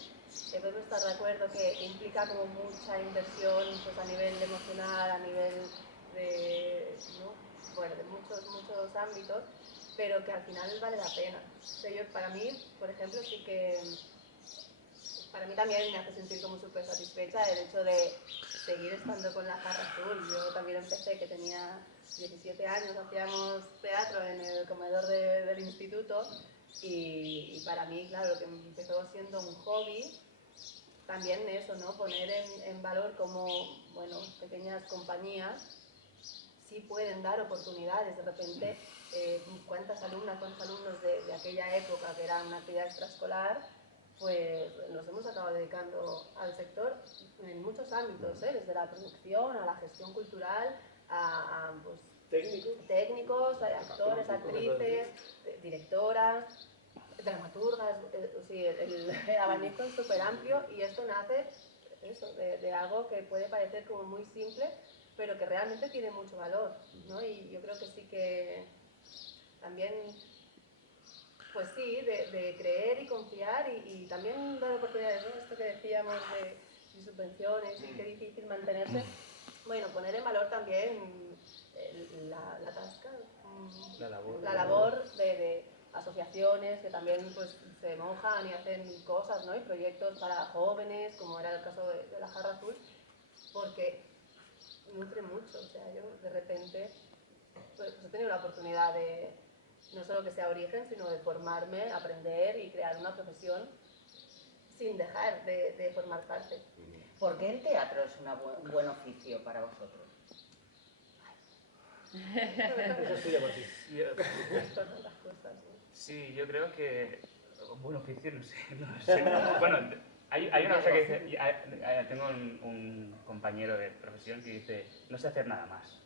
debemos estar de acuerdo que implica como mucha inversión pues a nivel emocional, a nivel de, ¿no? Bueno, de muchos ámbitos, pero que al final vale la pena. O sea, para mí, por ejemplo, sí que para mí también me hace sentir como súper satisfecha el hecho de seguir estando con la jarra azul. Yo también empecé, que tenía 17 años, hacíamos teatro en el comedor del instituto y para mí, claro, lo que empezó siendo un hobby, también eso, ¿no? Poner en valor como, bueno, pequeñas compañías sí pueden dar oportunidades. De repente, cuántos alumnos de aquella época, que era una actividad extraescolar, pues nos hemos acabado dedicando al sector en muchos ámbitos, desde la producción a la gestión cultural, a pues, técnicos, actores, actrices, directoras, dramaturgas, sí, el abanico es súper amplio y esto nace eso, de algo que puede parecer como muy simple, pero que realmente tiene mucho valor, ¿no? Y yo creo que sí que también, pues sí, de creer y confiar y también dar oportunidades, ¿no? Esto que decíamos de subvenciones y qué difícil mantenerse, bueno, poner en valor también la tasca, la labor de asociaciones que también pues se mojan y hacen cosas, ¿no? Y proyectos para jóvenes, como era el caso de la Jarra Azul, porque nutre mucho. O sea, yo de repente pues he tenido la oportunidad de no solo que sea origen, sino de formarme, aprender y crear una profesión sin dejar de formar parte. ¿Por qué el teatro es un buen oficio para vosotros? Eso es tuya, Martín. Sí, yo creo que... Buen oficio, no sé. Bueno, hay una cosa que dice... Tengo un compañero de profesión que dice, no sé hacer nada más,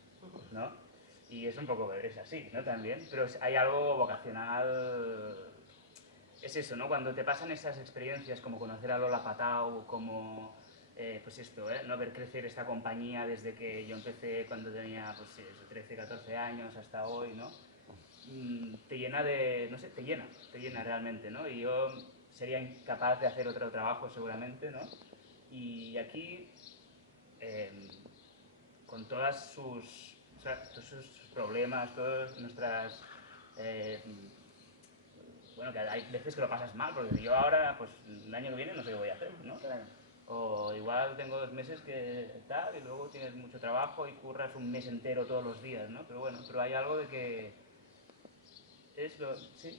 ¿no? Y es un poco, es así, ¿no? También, pero hay algo vocacional... Es eso, ¿no? Cuando te pasan esas experiencias, como conocer a Lola Patau, como... pues esto, ¿no? Ver crecer esta compañía desde que yo empecé cuando tenía, pues, 13, 14 años hasta hoy, ¿no? Te llena de... no sé, te llena realmente, ¿no? Y yo sería incapaz de hacer otro trabajo seguramente, ¿no? Y aquí, con todas sus problemas, todas nuestras... bueno, que hay veces que lo pasas mal, porque yo ahora, pues, el año que viene no sé qué voy a hacer, ¿no? Claro. O igual tengo 2 meses que tal, y luego tienes mucho trabajo y curras un mes entero todos los días, ¿no? Pero bueno, pero hay algo de que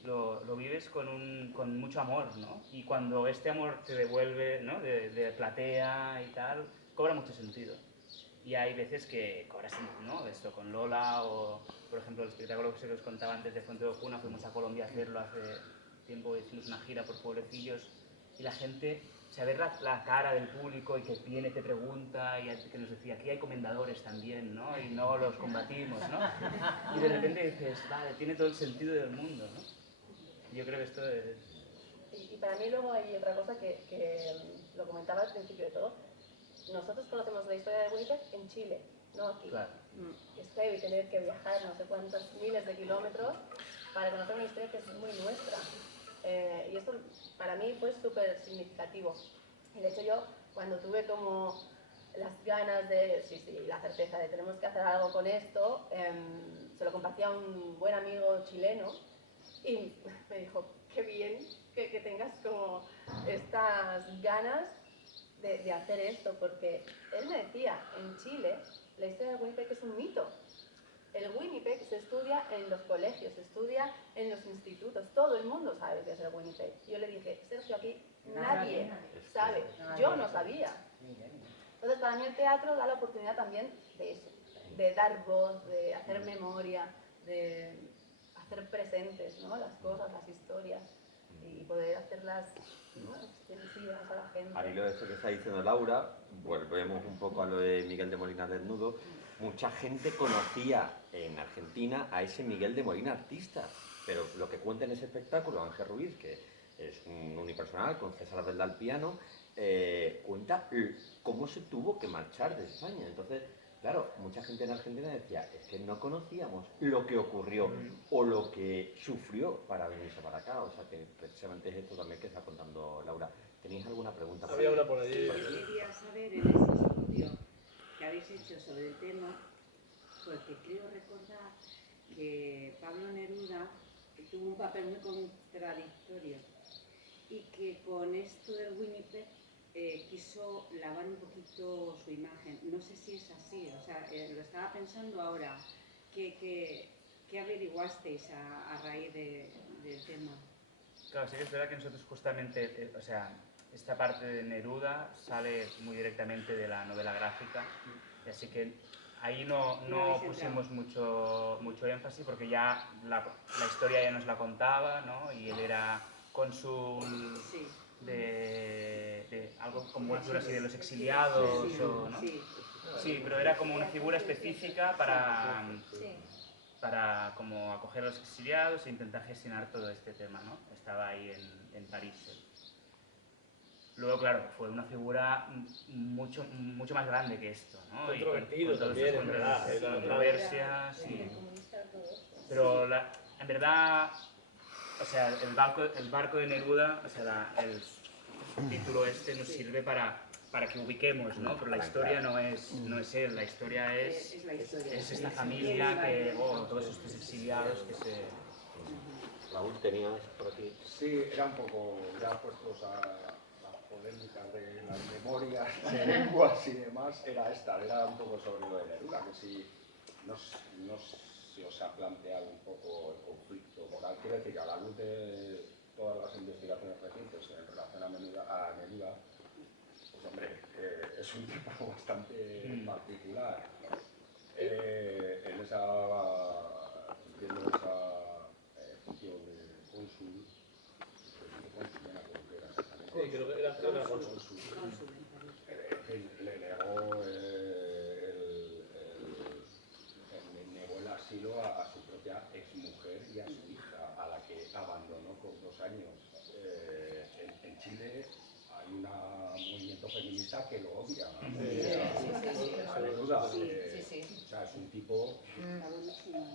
lo vives con mucho amor, ¿no? Y cuando este amor te devuelve, ¿no? de platea y tal, cobra mucho sentido. Y hay veces que cobra sentido, ¿no? Esto con Lola o, por ejemplo, el espectáculo que os contaba antes de Fuente de Ojuna, fuimos a Colombia a hacerlo hace tiempo, hicimos una gira por pueblecillos y la gente, o sea, ver la cara del público y que viene, te pregunta y que nos decía, aquí hay comendadores también, ¿no? Y no los combatimos, ¿no? Y de repente dices, vale, tiene todo el sentido del mundo, ¿no? Yo creo que esto es... Y para mí luego hay otra cosa que lo comentaba al principio de todo. Nosotros conocemos la historia de Winnipeg en Chile, no aquí. Claro. Es heavy tener que viajar no sé cuántos miles de kilómetros para conocer una historia que es muy nuestra. Y esto para mí fue súper significativo. Y de hecho yo, cuando tuve como las ganas de, la certeza de tenemos que hacer algo con esto, se lo compartí a un buen amigo chileno y me dijo, qué bien que tengas como estas ganas de hacer esto, porque él me decía, en Chile la historia de Winnipeg es un mito. El Winnipeg se estudia en los colegios, se estudia en los institutos, todo el mundo sabe qué es el Winnipeg. Y yo le dije, Sergio, aquí nadie sabe, yo no sabía. Entonces para mí el teatro da la oportunidad también de eso, de dar voz, de hacer memoria, de hacer presentes, ¿no? Las cosas, las historias y poder hacerlas, ¿no? Extensivas a la gente. Al hilo de eso que está diciendo Laura, volvemos un poco a lo de Miguel de Molina desnudo. Mucha gente conocía en Argentina a ese Miguel de Molina artista, pero lo que cuenta en ese espectáculo Ángel Ruiz, que es un unipersonal con César Velda al piano, cuenta cómo se tuvo que marchar de España. Entonces, claro, mucha gente en Argentina decía, es que no conocíamos lo que ocurrió o lo que sufrió para venirse para acá. O sea que precisamente es esto también que está contando Laura. ¿Tenéis alguna pregunta? Había una por allí. Yo quería saber en ese estudio que habéis hecho sobre el tema, porque creo recordar que Pablo Neruda tuvo un papel muy contradictorio y que con esto del Winnipeg quiso lavar un poquito su imagen. No sé si es así, o sea, lo estaba pensando ahora. ¿Qué averiguasteis a raíz del tema? Claro, sí que es verdad que nosotros justamente, o sea, esta parte de Neruda sale muy directamente de la novela gráfica, y así que ahí no pusimos mucho énfasis porque ya la historia ya nos la contaba, ¿no? Y él era cónsul de algo como una figura así de los exiliados, ¿no? Sí, pero era como una figura específica para como acoger a los exiliados e intentar gestionar todo este tema, ¿no? Estaba ahí en París. Luego, claro, fue una figura mucho más grande que esto, ¿no? Controvertido también, en verdad. Controversias, pero en verdad, o sea, el barco de Neruda, o sea, el título este nos sirve para que ubiquemos, ¿no? Pero la historia no es él, la historia es esta familia, todos estos exiliados que se... Raúl, ¿tenías por aquí? Sí, era un poco ya puestos a las polémicas de las memorias, de lenguas y demás, era un poco sobre lo de Neruda, que si no se os ha planteado un poco el conflicto moral. Quiero decir que a la luz de todas las investigaciones recientes en relación a Neruda, pues hombre, es un tipo bastante particular. En esa función de cónsul, Sí, creo que era cónsul. Le negó negó el asilo a su propia exmujer y a su hija, a la que abandonó con 2 años. En Chile hay un movimiento feminista que lo odia a Neruda. O sea, es un tipo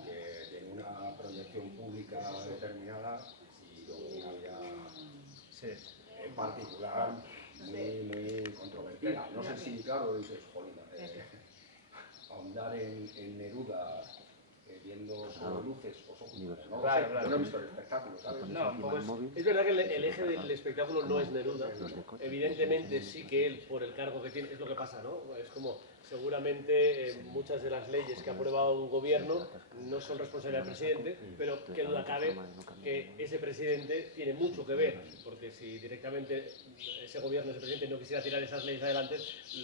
que tiene una proyección pública determinada y luego una vida en particular muy controvertida. No sé si, claro, dices, jolín, ahondar en Neruda viendo solo luces o solo... No, Claro, sé, claro. yo no he visto el espectáculo, ¿sabes? No, pues, es verdad que el eje del espectáculo no es Neruda. Evidentemente sí que él, por el cargo que tiene, es lo que pasa, ¿no? Es como, seguramente muchas de las leyes que ha aprobado un gobierno no son responsabilidad del presidente, pero qué duda cabe que ese presidente tiene mucho que ver, porque si directamente ese gobierno, ese presidente no quisiera tirar esas leyes adelante, pues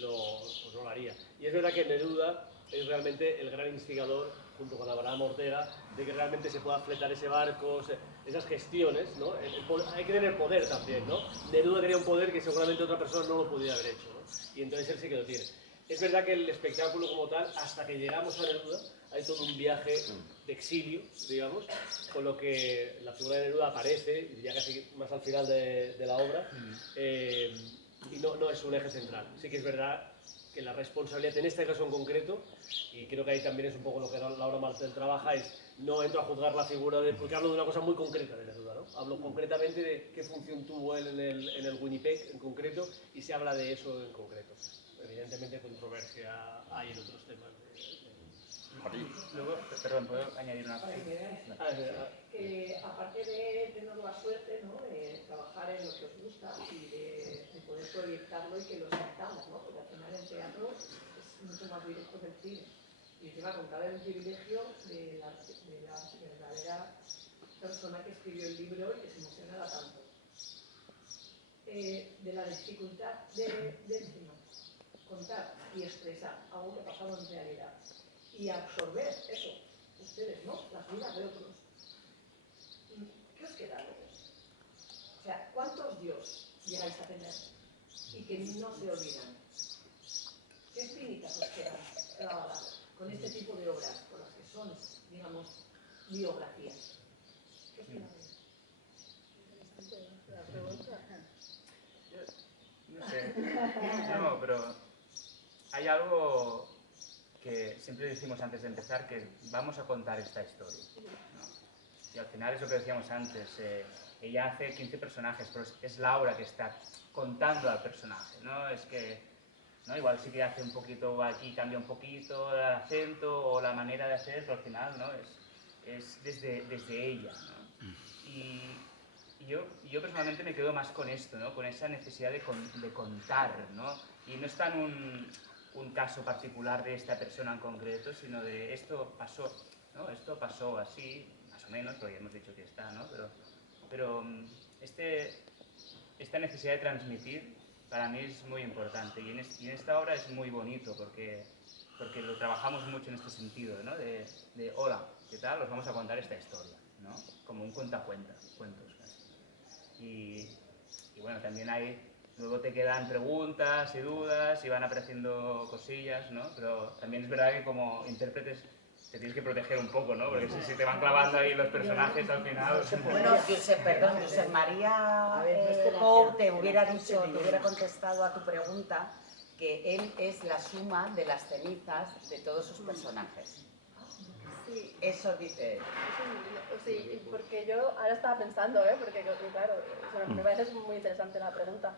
no lo haría. Y es verdad que Neruda es realmente el gran instigador, junto con Abraham Ortega, de que realmente se pueda fletar ese barco, esas gestiones, ¿no? Hay que tener poder también, ¿no? Neruda tenía un poder que seguramente otra persona no lo podría haber hecho, ¿no? Y entonces él sí que lo tiene. Es verdad que el espectáculo como tal, hasta que llegamos a Neruda, hay todo un viaje de exilio, digamos, con lo que la figura de Neruda aparece, ya casi más al final de la obra, y no es un eje central. Sí que es verdad que la responsabilidad en este caso en concreto, y creo que ahí también es un poco lo que Laura Martel trabaja, es no entro a juzgar la figura de, porque hablo de una cosa muy concreta de Neruda, ¿no? Hablo concretamente de qué función tuvo él en el Winnipeg en concreto, y se habla de eso en concreto. Evidentemente controversia hay en otros temas. Luego, perdón, ¿puedo añadir una cosa? Aparte de tener la suerte, ¿no?, de trabajar en lo que os gusta y de poder proyectarlo y que lo sintamos, ¿no?, porque al final el teatro es mucho más directo que el cine. Y os iba a contar el privilegio de la verdadera persona que escribió el libro y que se emocionara tanto. De la dificultad del cine, contar y expresar algo que ha pasado en realidad y absorber eso, ustedes, ¿no?, las vidas de otros. ¿Qué os queda de eso? O sea, ¿cuántos Dios llegáis a tener y que no se olvidan? ¿Qué espinitas os quedan clavadas con este tipo de obras, con las que son, digamos, biografías? ¿Qué os queda de eso? La pregunta. No sé, no, pero hay algo que siempre decimos antes de empezar, que vamos a contar esta historia, ¿no? Y al final es lo que decíamos antes, ella hace 15 personajes, pero es Laura que está contando al personaje, ¿no? Es que, ¿no?, igual sí que hace un poquito, aquí cambia un poquito el acento o la manera de hacer, pero al final, ¿no?, es desde ella, ¿no? Y yo personalmente me quedo más con esto, ¿no?, con esa necesidad de contar, ¿no? Y no es tan un caso particular de esta persona en concreto, sino de esto pasó, ¿no? Esto pasó así, más o menos, porque ya hemos dicho que está, ¿no? Pero esta necesidad de transmitir para mí es muy importante, y en esta obra es muy bonito porque lo trabajamos mucho en este sentido, ¿no? De hola, ¿qué tal? Os vamos a contar esta historia, ¿no? Como un cuentos casi. Y bueno, también luego te quedan preguntas y dudas y van apareciendo cosillas, ¿no? Pero también es verdad que como intérpretes te tienes que proteger un poco, ¿no? Porque si te van clavando ahí los personajes al final... Bueno, Josep María Pou te hubiera contestado a tu pregunta que él es la suma de las cenizas de todos sus personajes. Sí. Eso dice él. Sí, porque yo ahora estaba pensando, porque claro, me parece muy interesante la pregunta.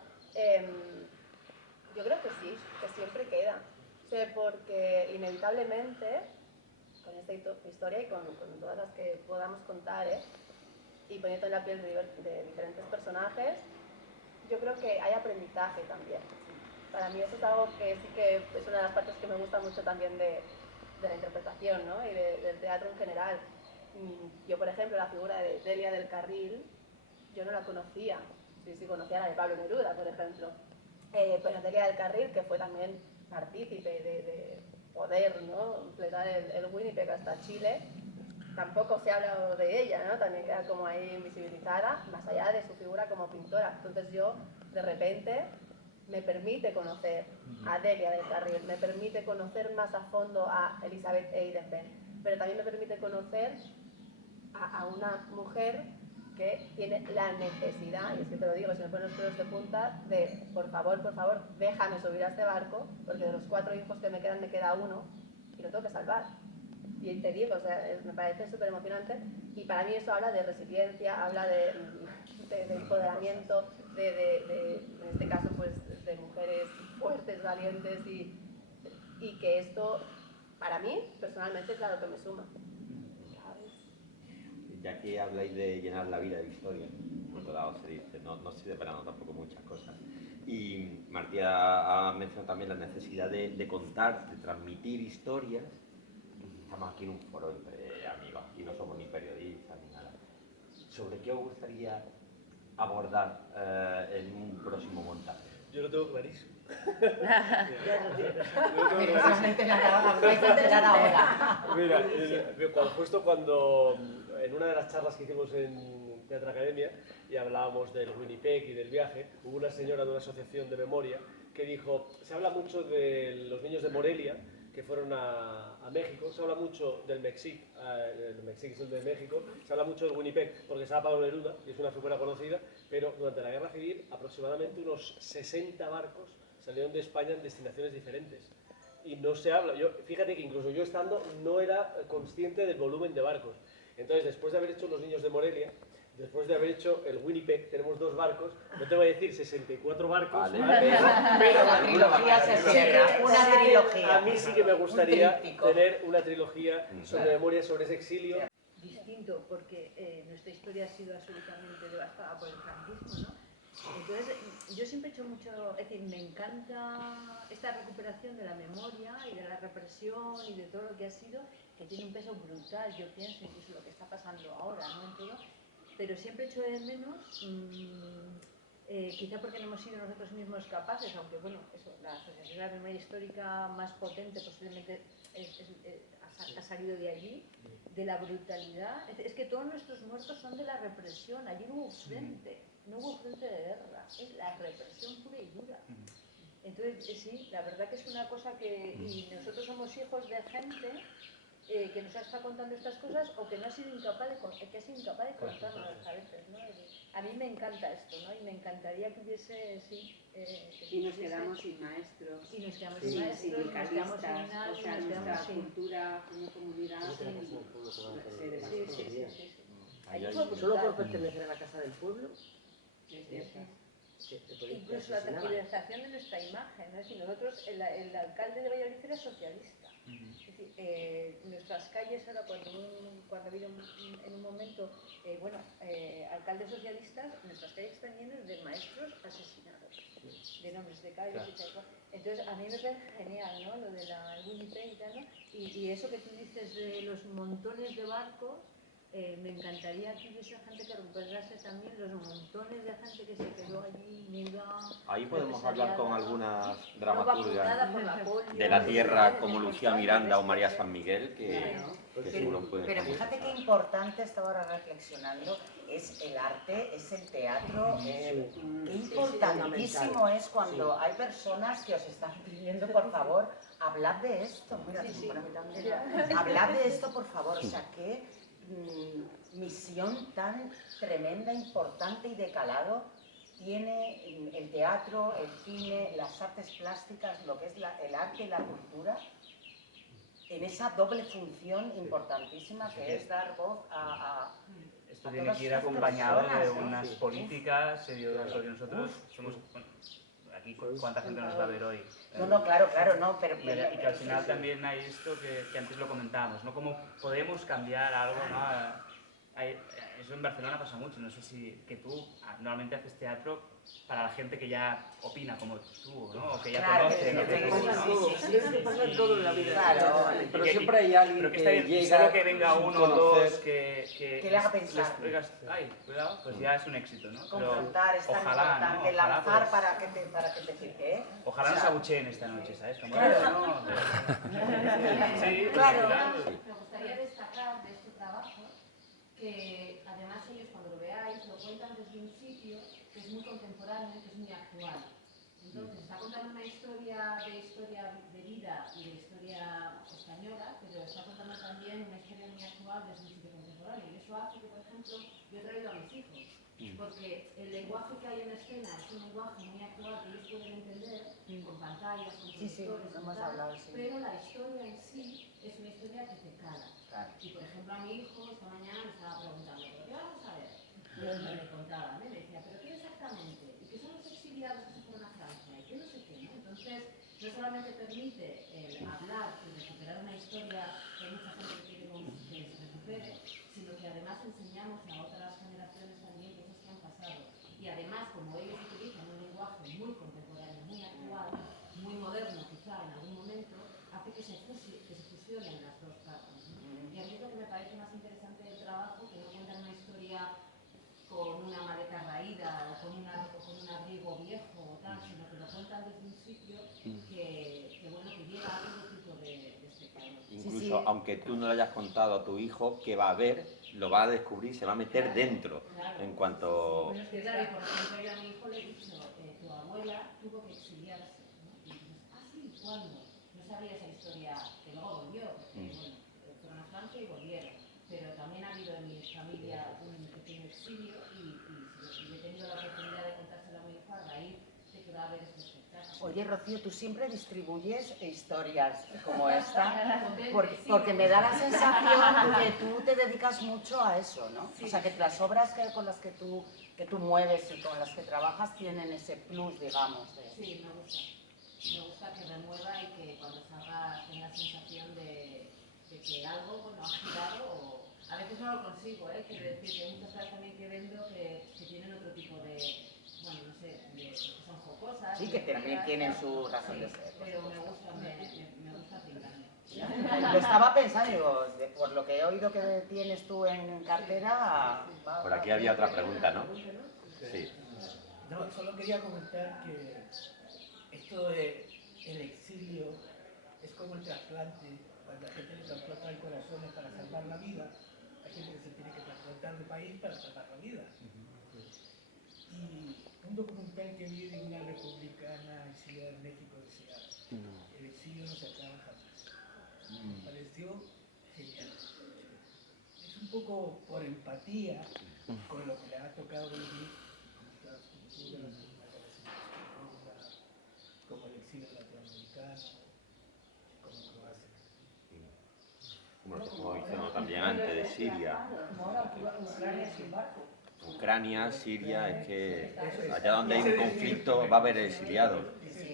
Yo creo que sí, que siempre queda. O sea, porque inevitablemente, con esta historia y con todas las que podamos contar, y poniendo en la piel de diferentes personajes, yo creo que hay aprendizaje también. Para mí eso es algo que sí que es una de las partes que me gusta mucho también de la interpretación, ¿no?, y del teatro en general. Yo, por ejemplo, la figura de Delia del Carril, yo no la conocía. Sí conocía la de Pablo Neruda, por ejemplo. Pero Delia del Carril, que fue también partícipe de poder, ¿no?, completar el Winnipeg hasta Chile, tampoco se ha hablado de ella, ¿no? También queda como ahí invisibilizada, más allá de su figura como pintora. Entonces yo, de repente, me permite conocer a Delia del Carril, me permite conocer más a fondo a Elizabeth Eidenben, pero también me permite conocer a una mujer que tiene la necesidad, y es que te lo digo, si me pones los pelos de punta, de por favor, déjame subir a este barco, porque de los 4 hijos que me queda uno y lo tengo que salvar. Y te digo, o sea, me parece súper emocionante, y para mí eso habla de resiliencia, habla de empoderamiento, en este caso pues de mujeres fuertes, valientes, y que esto para mí personalmente es claro que me suma. ya que habláis de llenar la vida de historia, por otro lado se dice, no estoy esperando tampoco muchas cosas. Y Martí ha mencionado también la necesidad de contar, de transmitir historias. Estamos aquí en un foro entre amigos y no somos ni periodistas ni nada. ¿Sobre qué os gustaría abordar en un próximo montaje? Yo lo tengo clarísimo. Mira, justo cuando en una de las charlas que hicimos en Teatro Academia y hablábamos del Winnipeg y del viaje, hubo una señora de una asociación de memoria que dijo, se habla mucho de los niños de Morelia que fueron a México, se habla mucho del Mexic, el Mexic es el de México, se habla mucho del Winnipeg porque estaba Pablo Neruda y es una figura conocida, pero durante la Guerra Civil aproximadamente unos 60 barcos salieron de España en destinaciones diferentes. Y no se habla, fíjate que incluso yo estando no era consciente del volumen de barcos. Entonces, después de haber hecho los niños de Morelia, después de haber hecho el Winnipeg, tenemos 2 barcos, no te voy a decir 64 barcos, vale, pero la trilogía se cierra, una trilogía. A mí sí que me gustaría tener una trilogía sobre memoria, sobre ese exilio. Distinto, porque nuestra historia ha sido absolutamente devastada por el franquismo, ¿no? Entonces, yo siempre he hecho mucho, es decir, me encanta esta recuperación de la memoria y de la represión y de todo lo que ha sido, que tiene un peso brutal, yo pienso, incluso lo que está pasando ahora, ¿no? En todo, pero siempre echo de menos, quizá porque no hemos sido nosotros mismos capaces, aunque bueno, eso, la Asociación de la Memoria Histórica más potente posiblemente ha salido de allí, de la brutalidad. Es que todos nuestros muertos son de la represión, allí no hubo frente. No hubo frente de guerra, es la represión pura y dura. Entonces, sí, la verdad que es una cosa que... Y nosotros somos hijos de gente que nos ha estado contando estas cosas o que no ha sido incapaz de, contarnos a veces, ¿no? A mí me encanta esto, ¿no? Y me encantaría que hubiese, sí... y nos quedamos sin maestros, y nos quedamos sin maestros, sindicalistas, o sea, nuestra cultura como comunidad se devastó. Sí. Solo por pertenecer a la Casa del Pueblo. Incluso la tergiversación de nuestra imagen, ¿no? Es decir, nosotros, el alcalde de Valladolid era socialista. Es decir, nuestras calles ahora, cuando ha habido en un momento, alcaldes socialistas, nuestras calles están llenas de maestros asesinados, de nombres de calles y tal cual. Entonces, a mí me parece genial, ¿no? Lo de la Winnipeg y tal, ¿no? Y eso que tú dices de los montones de barcos, me encantaría que hubiese gente que recuperase también los montones de gente que se quedó allí, muda. Ahí podemos hablar con algunas dramaturgas de la tierra como Lucía Miranda o María San Miguel, que seguro pueden. Pero fíjate qué importante, estaba ahora reflexionando, es el arte, es el teatro, qué importantísimo es cuando hay personas que os están pidiendo, por favor, hablad de esto. Mira, hablad de esto, por favor, o sea, qué misión tan tremenda, importante y de calado tiene el teatro, el cine, las artes plásticas, lo que es el arte y la cultura, en esa doble función importantísima que es dar voz a esto tiene que ir acompañado de unas políticas, porque nosotros somos... Aquí, ¿cuánta gente nos va a ver hoy? No, claro, no, pero... Y que al final también hay esto que antes lo comentábamos, ¿no? Cómo podemos cambiar algo, ¿no? Eso en Barcelona pasa mucho, no sé si... Que tú normalmente haces teatro para la gente que ya opina como tú, ¿no? O que ya conoce lo que tú, pasa todo en la vida. Claro, pero siempre hay alguien pero que está bien, llega solo que venga uno o dos que le haga pensar. Ay, cuidado, pues ya es un éxito, ¿no? Confrontar, es tan importante, lanzar para que te fique, ¿eh? Ojalá nos abucheen esta noche, ¿sabes? Claro. Sí, claro. Me gustaría destacar de este trabajo que además ellos cuando lo veáis lo cuentan desde un sitio que es muy contemporáneo, que es muy actual. Entonces está contando una historia de vida y de historia española, pero está contando también una historia muy actual desde un sitio contemporáneo. Y eso hace que, por ejemplo, yo he traído a mis hijos, porque el lenguaje que hay en escena es un lenguaje muy actual que ellos pueden entender con pantallas, con proyectores, pero la historia en sí es una historia que te cala. Y por ejemplo a mi hijo esta mañana me estaba preguntando, ¿pero qué vamos a ver? Y me contaba, me decía, ¿pero qué exactamente? ¿Y qué son los exiliados que se fueron a Francia? ¿Y qué no sé qué? ¿No? Entonces, no solamente permite hablar y recuperar una historia que hay mucha gente que quiere que se recupere, sino que además enseñar incluso aunque tú no le hayas contado a tu hijo, que va a ver, lo va a descubrir, se va a meter dentro, en cuanto... Claro, y por ejemplo, yo a mi hijo le he dicho, tu abuela tuvo que exiliarse, ¿no? Y dices, sí, ¿cuándo? No sabía esa historia, que luego volvió, porque, bueno, fueron a Francia y volvieron. Pero también ha habido en mi familia un pequeño exilio y he tenido la oportunidad de contárselo a mi hijo a raíz de que va a haber este espectáculo. Oye, Rocío, tú siempre distribuyes historias como esta, porque me da la sensación que tú te dedicas mucho a eso, ¿no? O sea, que las obras con las que tú mueves y con las que trabajas tienen ese plus, digamos. Sí, me gusta que remueva y que cuando salga tenga sensación de que algo, bueno, ha girado o... A veces no lo consigo, quiero decir que hay muchas cosas también que vendo que tienen otro tipo de, bueno, no sé, que son jocosas. Sí, que también tienen su razón de ser. Pero me gusta pintarme. Lo estaba pensando, digo, por lo que he oído que tienes tú en cartera... Por aquí había otra pregunta, ¿no? Sí. No, solo quería comentar que esto del exilio es como el trasplante. Cuando la gente le trasplanta el corazón es para salvar la vida, hay gente que se tiene que trasplantar de país para salvar la vida. Y un documental que vi de una republicana exiliada en México decía, el exilio no se acaba jamás. Me pareció genial. Es un poco por empatía con lo que le ha tocado vivir otras culturas, como el exilio latinoamericano, como Croacia. Como hicimos también antes de Siria. Ucrania, Siria, es que allá donde hay un conflicto va a haber exiliados.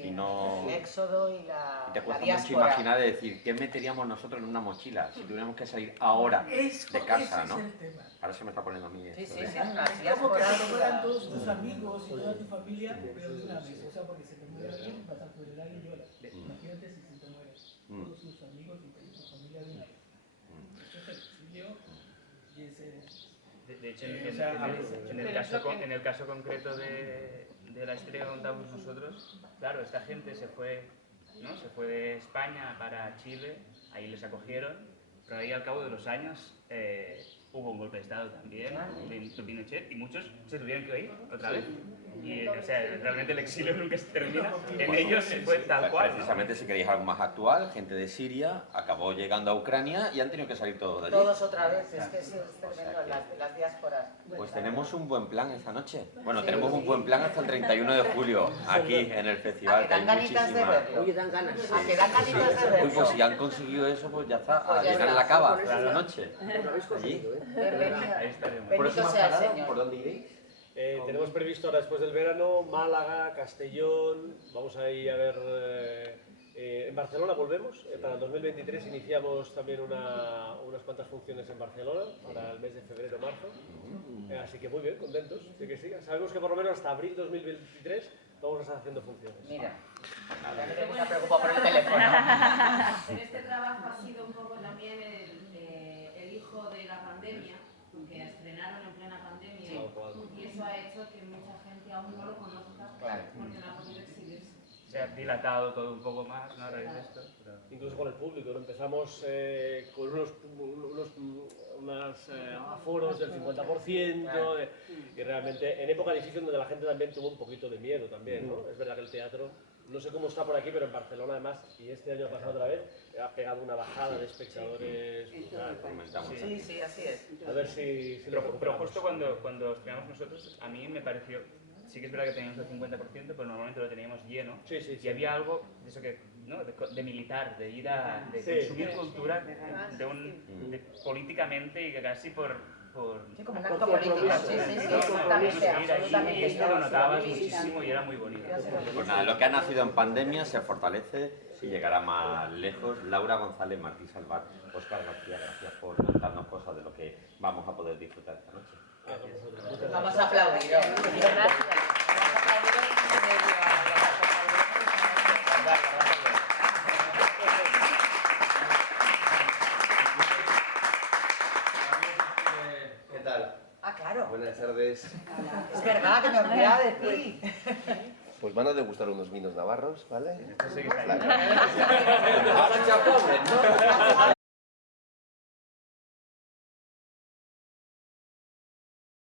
Y no... El éxodo y la te cuesta diáspora. mucho imaginar de decir, ¿qué meteríamos nosotros en una mochila si tuviéramos que salir ahora de casa, ¿no? Ahora se me está poniendo a mí esto. Sí, sí, es como que se te mueran todos tus amigos y toda tu familia, pero de una vez. O sea, porque se te muere alguien, vas a llorar y lloras. Imagínate si se te mueren todos tus amigos y toda tu familia de una vez. Este es el exilio y ese... De hecho, en el caso concreto de la historia que contamos nosotros, claro, esta gente se fue de España para Chile, ahí les acogieron, pero ahí al cabo de los años hubo un golpe de Estado también, de Pinochet, y muchos se tuvieron que ir otra vez. Y, o sea, realmente el exilio nunca se termina, en ellos fue tal cual. Precisamente, si queréis algo más actual, gente de Siria acabó llegando a Ucrania y han tenido que salir todos de allí. Todos otra vez, es que es tremendo, las diásporas. Pues tenemos un buen plan esta noche. Bueno, tenemos un buen plan hasta el 31 de julio, aquí en el festival. ¿A que dan ganitas de verlo? Oye, dan ganas. ¿A que dan ganitas de verlo? Uy, pues si han conseguido eso, pues ya está, a llenar la cava esta noche. Allí. Ahí estaremos. Bendito sea el Señor. ¿Por dónde iréis? Tenemos previsto ahora después del verano Málaga, Castellón, vamos a ir a ver, en Barcelona volvemos, para el 2023 iniciamos también unas cuantas funciones en Barcelona para el mes de febrero-marzo, así que muy bien, contentos de que siga. Sabemos que por lo menos hasta abril 2023 vamos a estar haciendo funciones. Mira, ya me preocupo por el teléfono. En este trabajo ha sido un poco también el hijo de la pandemia, que estrenaron en plena pandemia y eso ha hecho que mucha gente aún no lo conozca porque no ha podido exhibirse. Se ha dilatado todo un poco más, ¿no? A raíz de esto. Pero... Incluso con el público, ¿no? Empezamos con unos aforos del 50% y realmente en época difícil donde la gente también tuvo un poquito de miedo también, ¿no? Es verdad que el teatro, no sé cómo está por aquí, pero en Barcelona además, y este año ha pasado otra vez, ha pegado una bajada de espectadores. Sí, así es. A ver si pero justo cuando estrenamos nosotros, a mí me pareció, sí que es verdad que teníamos el 50%, pero normalmente lo teníamos lleno. Y había algo de eso que, ¿no? de militar, de ir a consumir cultura políticamente y que casi por sí, como un acto político, sí, absolutamente. Y esto lo notabas muchísimo y era muy bonito. Pues nada, lo que ha nacido en pandemia se fortalece y llegará más lejos. Laura González, Martí Salvat, Óscar García, gracias por contarnos cosas de lo que vamos a poder disfrutar esta noche. Vamos a aplaudir. Gracias. ¿Qué tal? Ah, claro. Buenas tardes. Es verdad que me olvidaba de ti. Pues van a degustar unos vinos navarros, ¿vale? Sí, Claro.